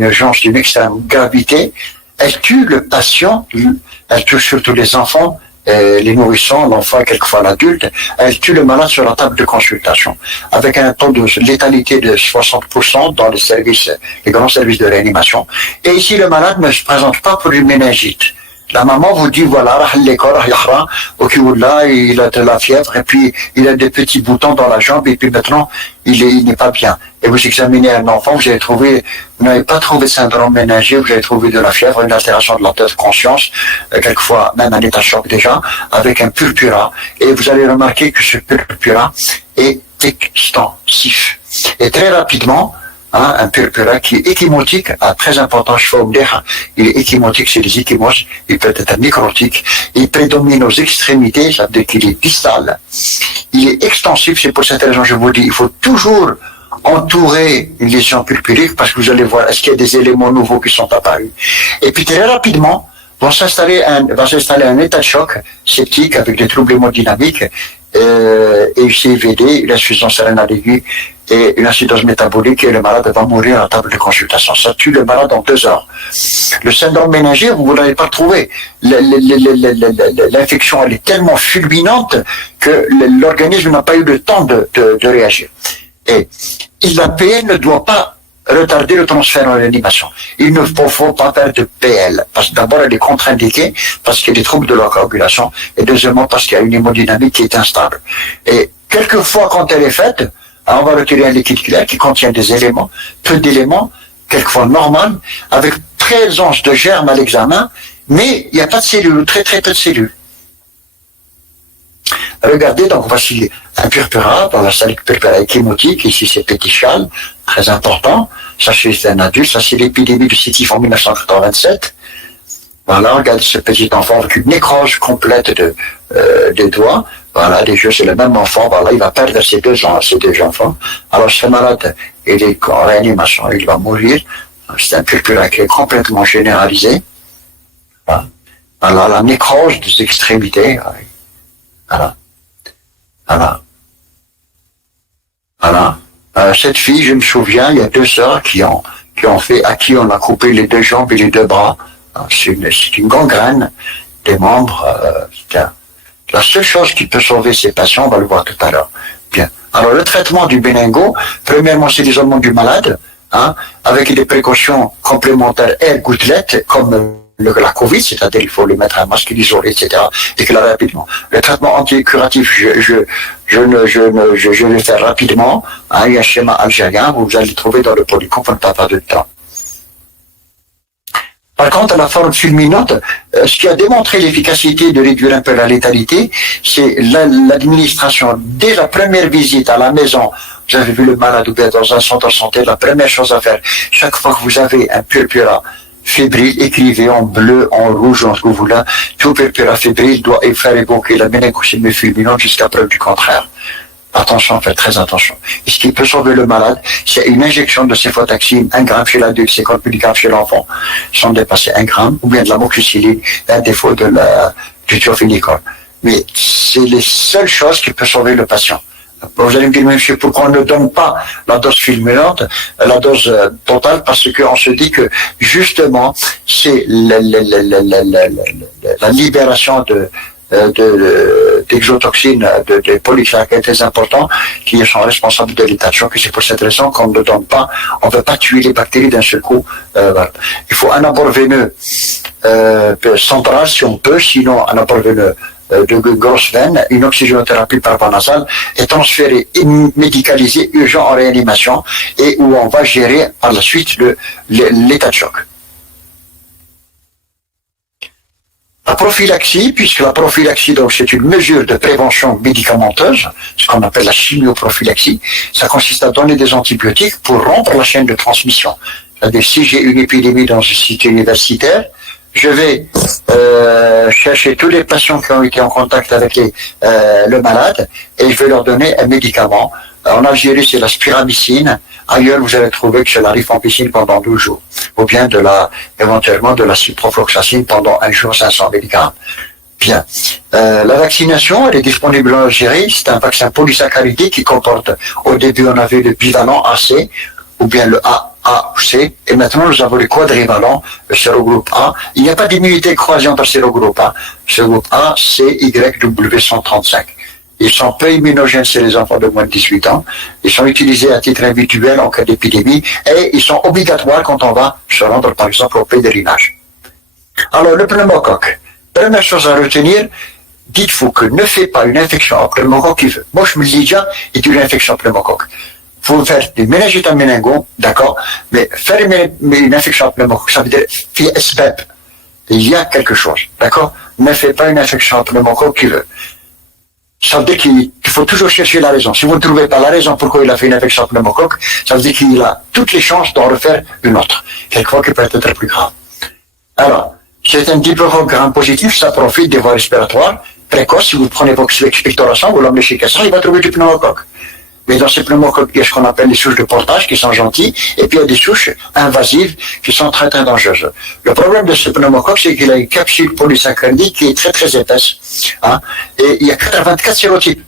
urgence d'une extrême gravité. Elle tue le patient, elle tue surtout les enfants, les nourrissons, l'enfant et quelquefois l'adulte. Elle tue le malade sur la table de consultation, avec un taux de létalité de 60% dans les grands services de réanimation. Et ici, le malade ne se présente pas pour une méningite. La maman vous dit, voilà, ok, là, il a de la fièvre, et puis il a des petits boutons dans la jambe, et puis maintenant, il n'est pas bien. Et vous examinez un enfant, vous n'avez pas trouvé de syndrome méningé, vous avez trouvé de la fièvre, une altération de la tête de conscience, quelquefois même un état de choc déjà, avec un purpura. Et vous allez remarquer que ce purpura est extensif. Et très rapidement, un purpura qui est échymotique, très important, il est échymotique, c'est les ecchymoses, il peut être microtique, il prédomine aux extrémités, ça veut dire qu'il est distal, il est extensif, c'est pour cette raison je vous dis, il faut toujours entourer une lésion purpurique parce que vous allez voir, est-ce qu'il y a des éléments nouveaux qui sont apparus. Et puis très rapidement, va s'installer un état de choc septique avec des troubles hémodynamiques, et une CVD, une insuffisance rénale aiguë, et une acidose métabolique, et le malade va mourir à la table de consultation. Ça tue le malade en 2 heures. Le syndrome méningé, vous ne l'avez pas trouvé. L'infection, elle est tellement fulminante que l'organisme n'a pas eu le temps de réagir. Et l'APL ne doit pas retarder le transfert en réanimation. Il ne faut pas faire de PL, parce que d'abord elle est contre-indiquée, parce qu'il y a des troubles de la coagulation, et deuxièmement parce qu'il y a une hémodynamique qui est instable. Et quelquefois, quand elle est faite, on va retirer un liquide clair qui contient des éléments, peu d'éléments, quelquefois normal, avec présence de germes à l'examen, mais il n'y a pas de cellules, très très peu de cellules. Regardez, donc voici un purpura dans la salle purpura échymotique, ici c'est pétichal, très important, ça c'est un adulte, ça c'est l'épidémie du sétif en 1987. Voilà, regardez ce petit enfant avec une nécrose complète des doigts. Voilà, les yeux, c'est le même enfant. Voilà, il va perdre ses deux enfants. Alors, ce malade, il est en réanimation, il va mourir. C'est un purpura qui est complètement généralisé. Voilà. Voilà, la nécrose des extrémités. Voilà, voilà, voilà. Cette fille, je me souviens, il y a 2 sœurs qui ont fait, à qui on a coupé les 2 jambes et les 2 bras. C'est une gangrène des membres. La seule chose qui peut sauver ces patients, on va le voir tout à l'heure. Bien. Alors, le traitement du méningo, premièrement, c'est l'isolement du malade, avec des précautions complémentaires et gouttelettes, comme la Covid, c'est-à-dire il faut lui mettre un masque isolé, etc., déclarer rapidement. Le traitement anticuratif, je vais faire rapidement. Il y a un schéma algérien, vous allez le trouver dans le polycom, on ne perd pas de temps. Par contre, la forme fulminante, ce qui a démontré l'efficacité de réduire un peu la létalité, c'est l'administration. Dès la première visite à la maison, vous avez vu le malade ou bien dans un centre de santé, la première chose à faire, chaque fois que vous avez un purpura fébrile, écrivez en bleu, en rouge, en ce que vous voulez, tout purpura fébrile doit faire évoquer la méningocytome fulminante jusqu'à preuve du contraire. Attention, faites très attention. Et ce qui peut sauver le malade, c'est une injection de céfotaxime, 1 gramme chez l'adulte, 50 mg chez l'enfant, sans dépasser 1 gramme, ou bien de l'amoxicilline, un défaut du thiophénicol. Mais c'est les seules choses qui peuvent sauver le patient. Vous allez me dire, monsieur, pourquoi on ne donne pas la dose fulminante, la dose totale, parce qu'on se dit que, justement, c'est la libération d'exotoxines, de polysaccharides très importants qui sont responsables de l'état de choc. Et c'est pour cette raison qu'on ne donne pas, on ne veut pas tuer les bactéries d'un seul coup. Voilà. Il faut un apport veineux central si on peut, sinon un apport veineux de grosse veine, une oxygénothérapie par voie nasale est transférée et médicalisée urgent en réanimation et où on va gérer par la suite l'état de choc. La prophylaxie, puisque la prophylaxie, donc, c'est une mesure de prévention médicamenteuse, ce qu'on appelle la chimioprophylaxie, ça consiste à donner des antibiotiques pour rompre la chaîne de transmission. C'est-à-dire, si j'ai une épidémie dans un site universitaire, je vais chercher tous les patients qui ont été en contact avec le malade et je vais leur donner un médicament. En Algérie, c'est la spiramycine. Ailleurs, vous allez trouver que c'est la rifampicine pendant 12 jours. Ou bien éventuellement de la ciprofloxacine pendant 1 jour, 500 mg. Bien. La vaccination, elle est disponible en Algérie. C'est un vaccin polysaccharidé qui comporte, au début, on avait le bivalent AC, ou bien le A ou C, et maintenant nous avons le quadrivalent, le sérogroupe A. Il n'y a pas d'immunité croisée entre sérogroupe A. Sérogroupe A, C, Y, W 135. Ils sont peu immunogènes chez les enfants de moins de 18 ans. Ils sont utilisés à titre individuel en cas d'épidémie et ils sont obligatoires quand on va se rendre, par exemple, au pèlerinage. Alors, le pneumocoque. Première chose à retenir, dites-vous que ne faites pas une infection au pneumocoque qui veut. Moi, je me le dis déjà, est une infection pneumocoque. Vous pouvez faire des méningites à méningo, d'accord, mais faire une infection pneumocoque, ça veut dire FSBEP. Il y a quelque chose, d'accord? Ne faites pas une infection pneumocoque qui veut. Ça veut dire qu'il faut toujours chercher la raison. Si vous ne trouvez pas la raison pourquoi il a fait une infection pneumocoque, ça veut dire qu'il a toutes les chances d'en refaire une autre. Quelquefois qui peut être plus grave. Alors, c'est un diplocoque gram-positif, ça profite des voies respiratoires précoces. Si vous prenez votre expectoration, vous l'emmenez chez Cassan, il va trouver du pneumocoque. Mais dans ces pneumocoques, il y a ce qu'on appelle les souches de portage qui sont gentilles, et puis il y a des souches invasives qui sont très très dangereuses. Le problème de ce pneumocoque, c'est qu'il a une capsule polysaccharidée qui est très très épaisse. Et il y a 84 sérotypes.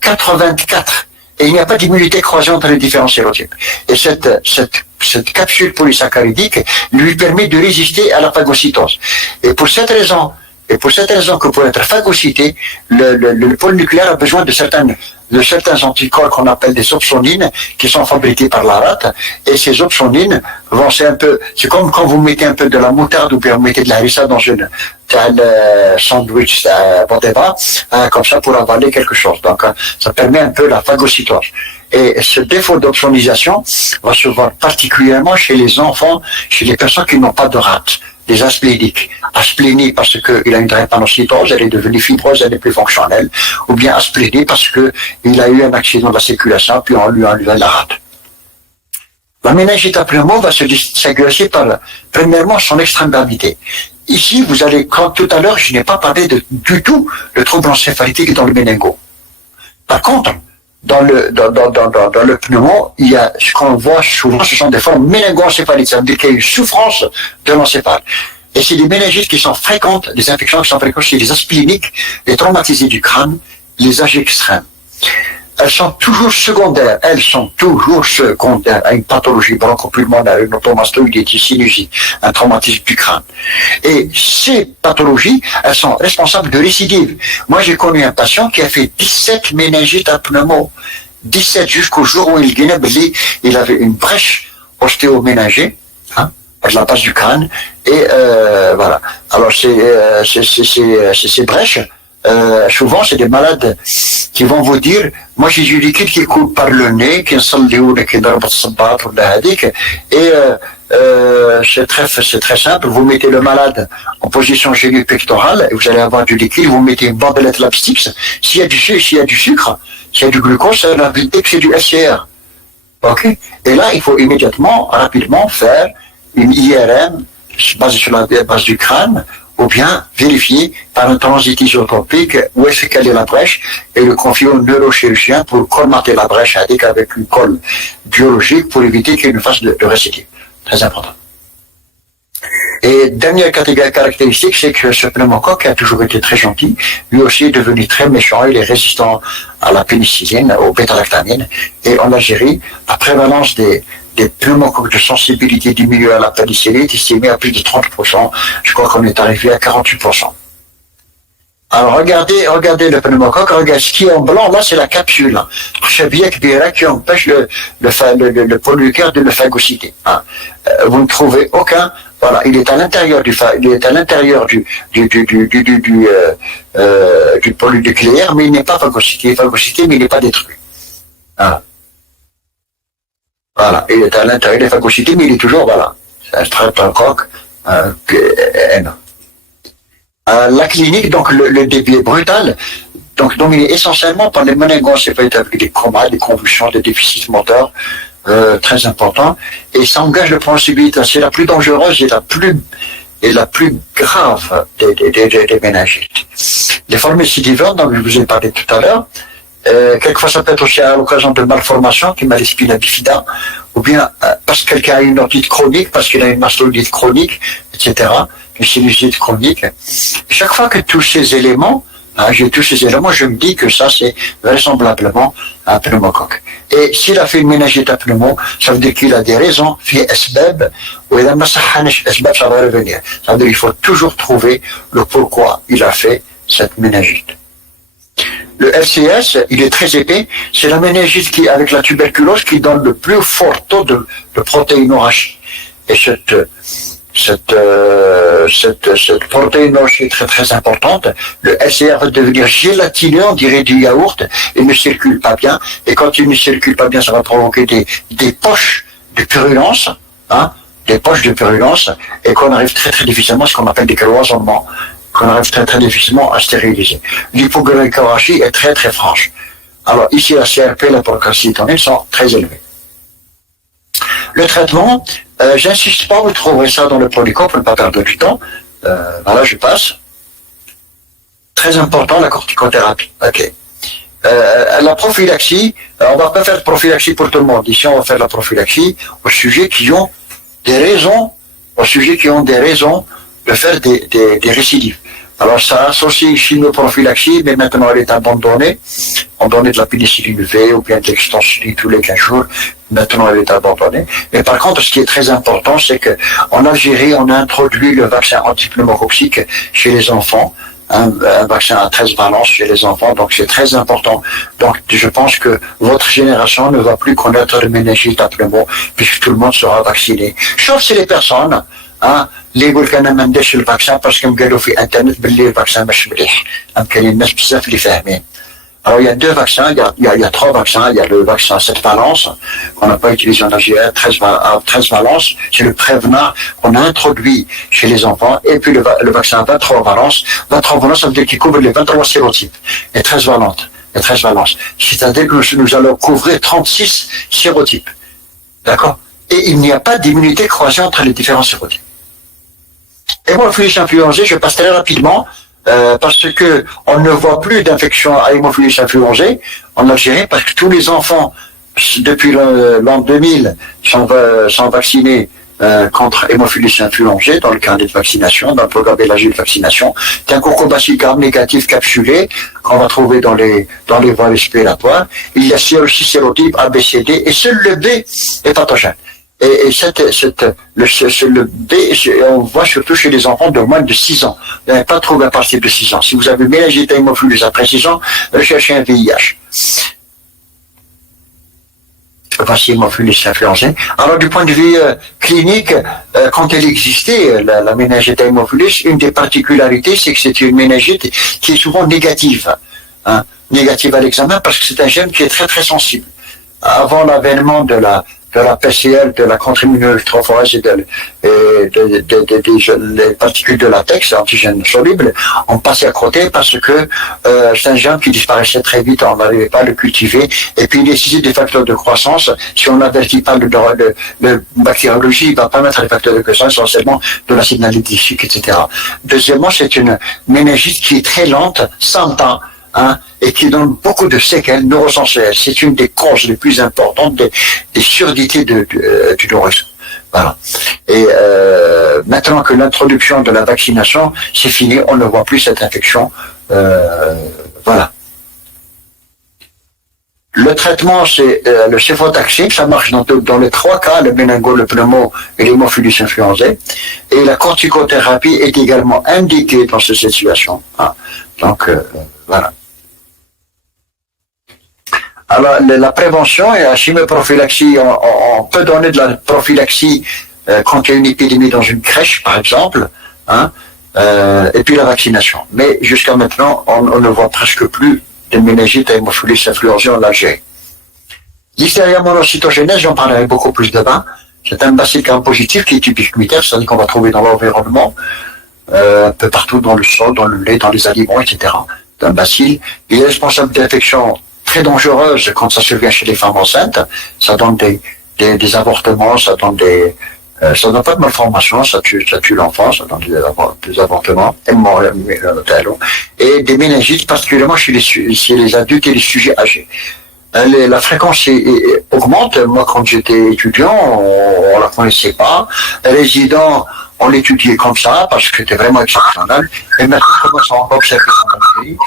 84. Et il n'y a pas d'immunité croisée entre les différents sérotypes. Et cette capsule polysaccharidique lui permet de résister à la phagocytose. Et pour cette raison que pour être phagocyté, le pôle nucléaire a besoin de certains anticorps qu'on appelle des opsonines qui sont fabriqués par la rate, et ces opsonines c'est comme quand vous mettez un peu de la moutarde ou bien vous mettez de la harissa dans un sandwich, whatever, comme ça pour avaler quelque chose. Donc, ça permet un peu la phagocytose. Et ce défaut d'opsonisation va se voir particulièrement chez les enfants, chez les personnes qui n'ont pas de rate. Les aspléniques. Asplénie parce qu'il a une drépanocytose, elle est devenue fibreuse, elle n'est plus fonctionnelle. Ou bien asplénie parce qu'il a eu un accident de la circulation, puis on lui a enlevé la rate. La méningite à pneumo va se distinguer par, premièrement, son extrême gravité. Ici, comme tout à l'heure, je n'ai pas parlé du tout le trouble encéphalitique dans le méningo. Par contre, dans le pneumo, il y a ce qu'on voit souvent, ce sont des formes méningo-encéphaliques. Ça veut dire qu'il y a une souffrance de l'encéphale. Et c'est des méningites qui sont fréquentes, des infections qui sont fréquentes chez les aspléniques, les traumatisés du crâne, les âges extrêmes. Elles sont toujours secondaires à une pathologie bronchopulmonaire, une automastoïdite, une sinusite, un traumatisme du crâne. Et ces pathologies, elles sont responsables de récidives. Moi, j'ai connu un patient qui a fait 17 méningites à pneumo. 17 jusqu'au jour où il avait une brèche ostéoméningée, hein, de la base du crâne, et voilà. Alors ces brèches, souvent c'est des malades qui vont vous dire, moi j'ai du liquide qui coule par le nez, qui et c'est très simple, vous mettez le malade en position génupectorale, et vous allez avoir du liquide, vous mettez une bandelette Lapstix, s'il y a du sucre, s'il y a du glucose, ça va éviter que c'est du SCR. Ok? Et là, il faut immédiatement, rapidement faire une IRM basée sur la base du crâne, ou bien vérifier par un transit isotopique où est-ce qu'elle est la brèche et le confier au neurochirurgien pour colmater la brèche avec une colle biologique pour éviter qu'il y ait une phase de récidive. Très important. Et dernière catégorie caractéristique, c'est que ce pneumocoque a toujours été très gentil. Lui aussi est devenu très méchant. Il est résistant à la pénicilline, aux bêta-lactamines. Et en Algérie, la prévalence des pneumocoques de sensibilité du milieu à la pénicilline est estimée à plus de 30%. Je crois qu'on est arrivé à 48%. Alors regardez le pneumocoque, regardez ce qui est en blanc, là c'est la capsule. Qui empêche le polynucléaire de le phagocyter. Hein. Vous ne trouvez aucun, voilà, il est à l'intérieur du polynucléaire, mais il n'est pas phagocyté. Il est phagocyté, mais il n'est pas détruit. Voilà. Voilà, il est à l'intérieur, il est phagocyté, mais il est toujours, voilà. C'est un streptocoque N. La clinique, donc le début est brutal, donc dominé essentiellement par les méningoencéphalite avec des comas, des convulsions, des déficits moteurs très importants, et ça engage le bronchiolite. C'est la plus dangereuse et la plus grave des méningites. Les formes récidivantes, dont je vous ai parlé tout à l'heure, quelquefois ça peut être aussi à l'occasion de malformations, qui m'a les spina bifida, ou bien parce que quelqu'un a une otite chronique, parce qu'il a une mastoïdite chronique, etc., une sinusite chronique. Chaque fois que tous ces éléments, je me dis que ça c'est vraisemblablement un pneumocoque. Et s'il a fait une méningite à pneumo, ça veut dire qu'il a des raisons, ou il a ça va revenir. Ça veut dire qu'il faut toujours trouver le pourquoi il a fait cette méningite. Le LCS, il est très épais, c'est la méningite qui, avec la tuberculose, qui donne le plus fort taux de protéinorachie. Et cette protéinorachie est très très importante. Le LCR va devenir gélatineux, on dirait du yaourt, et ne circule pas bien. Et quand il ne circule pas bien, ça va provoquer des poches de purulence, hein, et qu'on arrive très très difficilement, ce qu'on appelle des cloisonnements, qu'on arrive très très difficilement à stériliser. L'hypoglycémie est très très franche. Alors ici, la CRP et la procalcitonine sont très élevées. Le traitement, j'insiste pas, vous trouverez ça dans le Polycom pour ne pas perdre du temps. Voilà, je passe. Très important, la corticothérapie. Ok. La prophylaxie, on va pas faire de prophylaxie pour tout le monde. Ici, on va faire la prophylaxie aux sujets qui ont des raisons, de faire des récidives. Alors ça associe chimioprophylaxie, mais maintenant elle est abandonnée. On donnait de la pénicilline V ou bien de l'extensiline tous les 15 jours. Maintenant elle est abandonnée. Mais par contre, ce qui est très important, c'est que en Algérie, on a introduit le vaccin antipneumococcique chez les enfants. Un vaccin à 13 valences chez les enfants, donc c'est très important. Donc je pense que votre génération ne va plus connaître le méningite à pneumo, puisque tout le monde sera vacciné. Sauf si les personnes, hein, اللي يقول لك انا ما نديرش الفاكسان باسكو قالوا في انترنت باللي الفاكسان مش مليح. كاينين الناس بزاف اللي فاهمين. Alors il y a deux vaccins, il y a trois vaccins, il y a le vaccin 7 valences qu'on n'a pas utilisé en Algérie, 13 valences, c'est le Prévenant qu'on a introduit chez les enfants, et puis le vaccin 23 valences. 23 valences, ça veut dire qu'il couvre les 23 sérotypes, les 13 valences. C'est-à-dire que nous allons couvrir 36 sérotypes. D'accord? Et il n'y a pas d'immunité croisée entre les différents sérotypes. Hémophilus influenzae, je passe très rapidement, parce que on ne voit plus d'infection à hémophilus influenzae en Algérie, parce que tous les enfants, depuis l'an 2000, sont vaccinés contre hémophilus influenzae dans le carnet de vaccination, dans le programme élargi de vaccination. C'est un cocobacille gram négatif capsulé qu'on va trouver dans les voies respiratoires. Il y a aussi sérotype A, B, C, D, et seul le B est pathogène. Et le B, on voit surtout chez les enfants de moins de 6 ans. Vous n'avez pas trouvé à partir de 6 ans. Si vous avez méningite hémophilus après 6 ans, recherchez un VIH. Voici hémophilus influenzae. Alors, du point de vue clinique, quand elle existait, la méningite hémophilus, une des particularités, c'est que c'est une méningite qui est souvent négative. Hein, négative à l'examen parce que c'est un gène qui est très très sensible. Avant l'avènement de la PCL, de la contre-immunophorèse et des particules de latex, antigènes solubles, on passait à côté parce que c'est un gène qui disparaissait très vite, on n'arrivait pas à le cultiver, et puis il nécessite des facteurs de croissance. Si on n'avertit pas le bactériologie, il ne va pas mettre les facteurs de croissance, essentiellement de l'acide natrique, etc. Deuxièmement, c'est une méningite qui est très lente, sans temps, hein, et qui donne beaucoup de séquelles neurosensorielles. C'est une des causes les plus importantes des surdités du nourrisson. Voilà. Et maintenant que l'introduction de la vaccination, c'est fini, on ne voit plus cette infection. Voilà. Le traitement, c'est le céfotaxime, ça marche dans les 3 cas, le méningo, le pneumo et l'hémophilus influenzae. Et la corticothérapie est également indiquée dans ces situations. Hein. Donc, voilà. Alors, la prévention et la chimio-prophylaxie, on peut donner de la prophylaxie quand il y a une épidémie dans une crèche, par exemple, hein, et puis la vaccination. Mais jusqu'à maintenant, on ne voit presque plus de méningite à hémophilus influenzae en Algérie. Listeria monocytogénèse, j'en parlerai beaucoup plus demain. C'est un bacille gram-positif qui est ubiquitaire, c'est-à-dire qu'on va trouver dans l'environnement, un peu partout dans le sol, dans le lait, dans les aliments, etc. C'est un bacille. Il est responsable d'infections très dangereuse quand ça survient chez les femmes enceintes. Ça donne des avortements, ça donne pas de malformations, ça tue l'enfant, ça donne des avortements, et des méningites, particulièrement chez les adultes et les sujets âgés. La fréquence augmente. Moi, quand j'étais étudiant, on la connaissait pas. Résident, on l'étudiait comme ça, parce que c'était vraiment exceptionnel. Et maintenant, on commence à observer dans le pays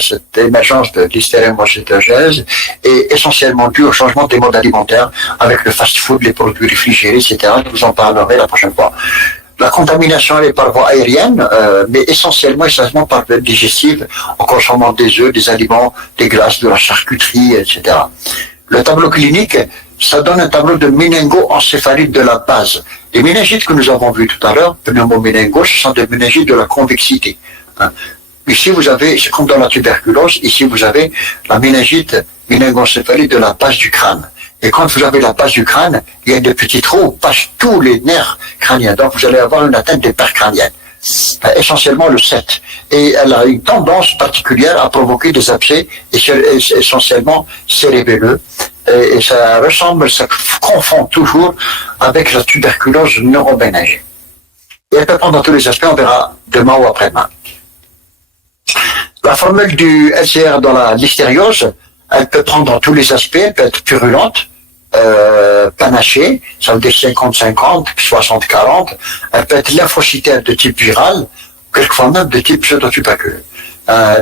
cette émergence de l'hystérie monocytogène est essentiellement due au changement des modes alimentaires avec le fast-food, les produits réfrigérés, etc. Je vous en parlerai la prochaine fois. La contamination, elle est par voie aérienne, mais essentiellement par voie digestive, en consommant des œufs, des aliments, des glaces, de la charcuterie, etc. Le tableau clinique, ça donne un tableau de méningo-encéphalite de la base. Les méningites que nous avons vues tout à l'heure, pneumoméningo, ce sont des méningites de la convexité. Hein. Ici, vous avez, c'est comme dans la tuberculose, ici, vous avez la méningite méningoencéphalite de la base du crâne. Et quand vous avez la base du crâne, il y a des petits trous où passent tous les nerfs crâniens. Donc, vous allez avoir une atteinte des paires crâniennes. Essentiellement le 7. Et elle a une tendance particulière à provoquer des abcès, essentiellement cérébelleux. Et ça ressemble, ça confond toujours avec la tuberculose neuroméningée. Et elle peut prendre dans tous les aspects, on verra demain ou après-demain. La formule du LCR dans la listériose, elle peut prendre dans tous les aspects, elle peut être purulente, panachée, ça veut dire 50-50, 60-40, elle peut être lymphocytaire de type viral, quelquefois même de type pseudotuberculeux.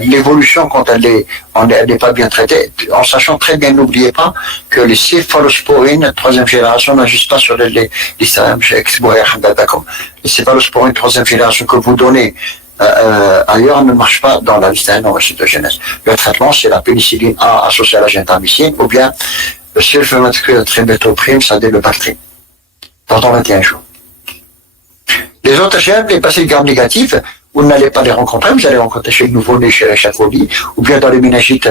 L'évolution, quand elle n'est pas bien traitée, en sachant très bien, n'oubliez pas que les céphalosporines, 3e génération, n'agissent pas sur les listérium chez les céphalosporines 3e génération que vous donnez ailleurs ne marche pas dans la listérienne monocytogénèse. Le traitement, c'est la pénicilline A associée à la gentamicine ou bien le sulfaméthoprime, ça le Bactrim, pendant 21 jours. Les autres germes, les bacilles gram négatifs, vous n'allez pas les rencontrer, vous allez rencontrer chez le nouveau-né, chez les coli, ou bien dans les méningites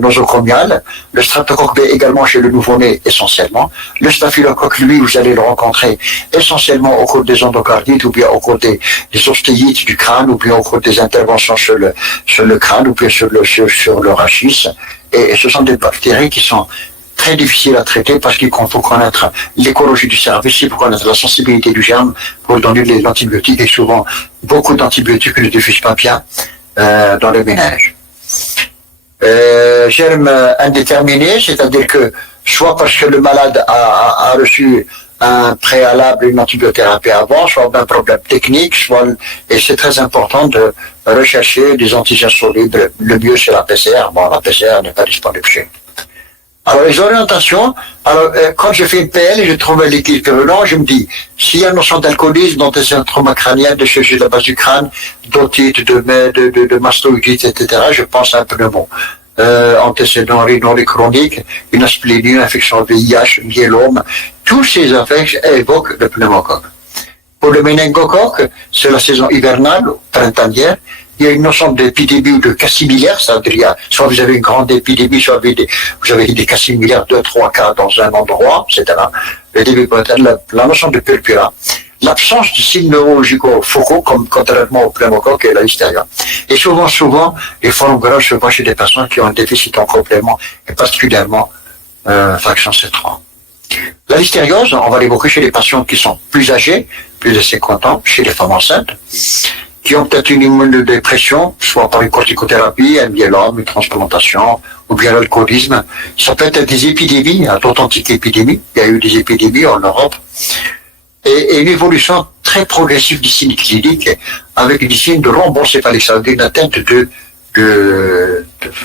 nosocomiales, le streptocoque B également chez le nouveau-né essentiellement, le staphylocoque, lui, vous allez le rencontrer essentiellement au cours des endocardites, ou bien au cours des ostéites du crâne, ou bien au cours des interventions sur le crâne, ou bien sur le rachis, et ce sont des bactéries qui sont très difficile à traiter parce qu'il faut connaître l'écologie du cerveau, il faut connaître la sensibilité du germe pour donner l'antibiotique et souvent beaucoup d'antibiotiques ne diffusent pas bien dans le ménage. Germe indéterminé, c'est-à-dire que soit parce que le malade a reçu un préalable, une antibiothérapie avant, soit d'un problème technique, et c'est très important de rechercher des antigènes solubles. Le mieux, c'est la PCR. Bon, la PCR n'est pas disponible chez nous. Alors, les orientations, quand je fais une PL et je trouve un liquide purulent, je me dis, s'il y a une notion d'alcoolisme, dans des traumas crâniens, de chirurgie de la base du crâne, d'otite, de mastoïdite, etc., je pense à un pneumo. Antécédents rénaux chroniques, une asplénie, une infection VIH, myélome, tous ces affects évoquent le pneumocoque. Pour le méningocoque, c'est la saison hivernale, printanière. Il y a une notion d'épidémie ou de cas similaires, c'est-à-dire soit vous avez une grande épidémie, soit vous avez des cas similaires, 2-3 cas dans un endroit, etc. Le début peut être la notion de purpura. L'absence de signes neurologico-focaux, comme contrairement au pneumocoque et la listeria. Et souvent, les formes graves se voient chez des personnes qui ont un déficit en complément, et particulièrement fraction C3. La listériose, on va l'évoquer chez les patients qui sont plus âgés, plus de 50 ans, chez les femmes enceintes, qui ont peut-être une immunodépression, soit par une corticothérapie, un myélome, une transplantation, ou bien l'alcoolisme. Ça peut être des épidémies, d'authentiques épidémies. Il y a eu des épidémies en Europe. Et une évolution très progressive des signes cliniques, avec des signes de rhomboencéphalique, c'est-à-dire une atteinte de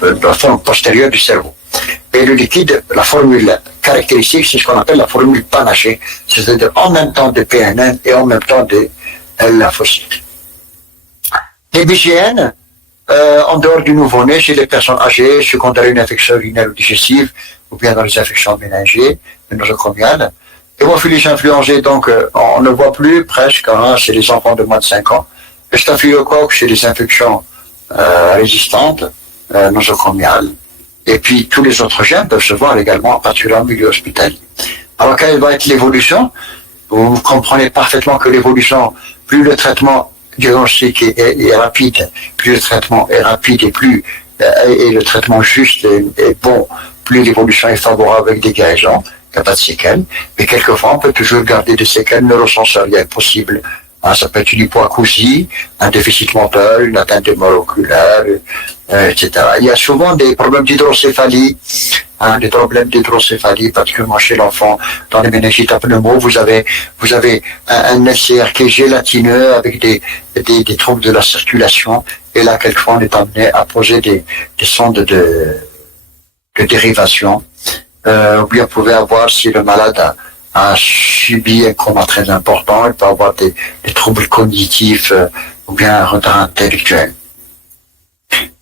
la forme postérieure du cerveau. Et le liquide, la formule caractéristique, c'est ce qu'on appelle la formule panachée, c'est-à-dire en même temps de PNN et en même temps de lymphocytes. Les BGN, en dehors du nouveau-né, chez les personnes âgées, secondaires à une infection urinaire ou digestive, ou bien dans les infections méningées, nosocomiales. Hémophilie influenzée, donc, on ne voit plus presque, chez les enfants de moins de 5 ans. Le staphylocoque, chez les infections résistantes, nosocomiales. Et puis, tous les autres gènes peuvent se voir également, particulièrement en milieu hospitalier. Alors, quelle va être l'évolution? Vous comprenez parfaitement que l'évolution, plus le traitement diagnostic est rapide, plus le traitement est rapide et le traitement juste est bon, plus l'évolution est favorable avec des guérisons. Il n'y a pas de séquelles, mais quelquefois on peut toujours garder des séquelles neurosensorielles possibles. Ça peut être une hypoacousie, un déficit moteur, une atteinte moléculaire, etc. Il y a souvent des problèmes d'hydrocéphalie, particulièrement chez l'enfant. Dans les méningites à pneumo, vous avez un LCR qui est gélatineux avec des troubles de la circulation. Et là, quelquefois, on est amené à poser des sondes de dérivation. Ou bien vous pouvez avoir, si le malade a subi un coma très important, il peut avoir des troubles cognitifs ou bien un retard intellectuel.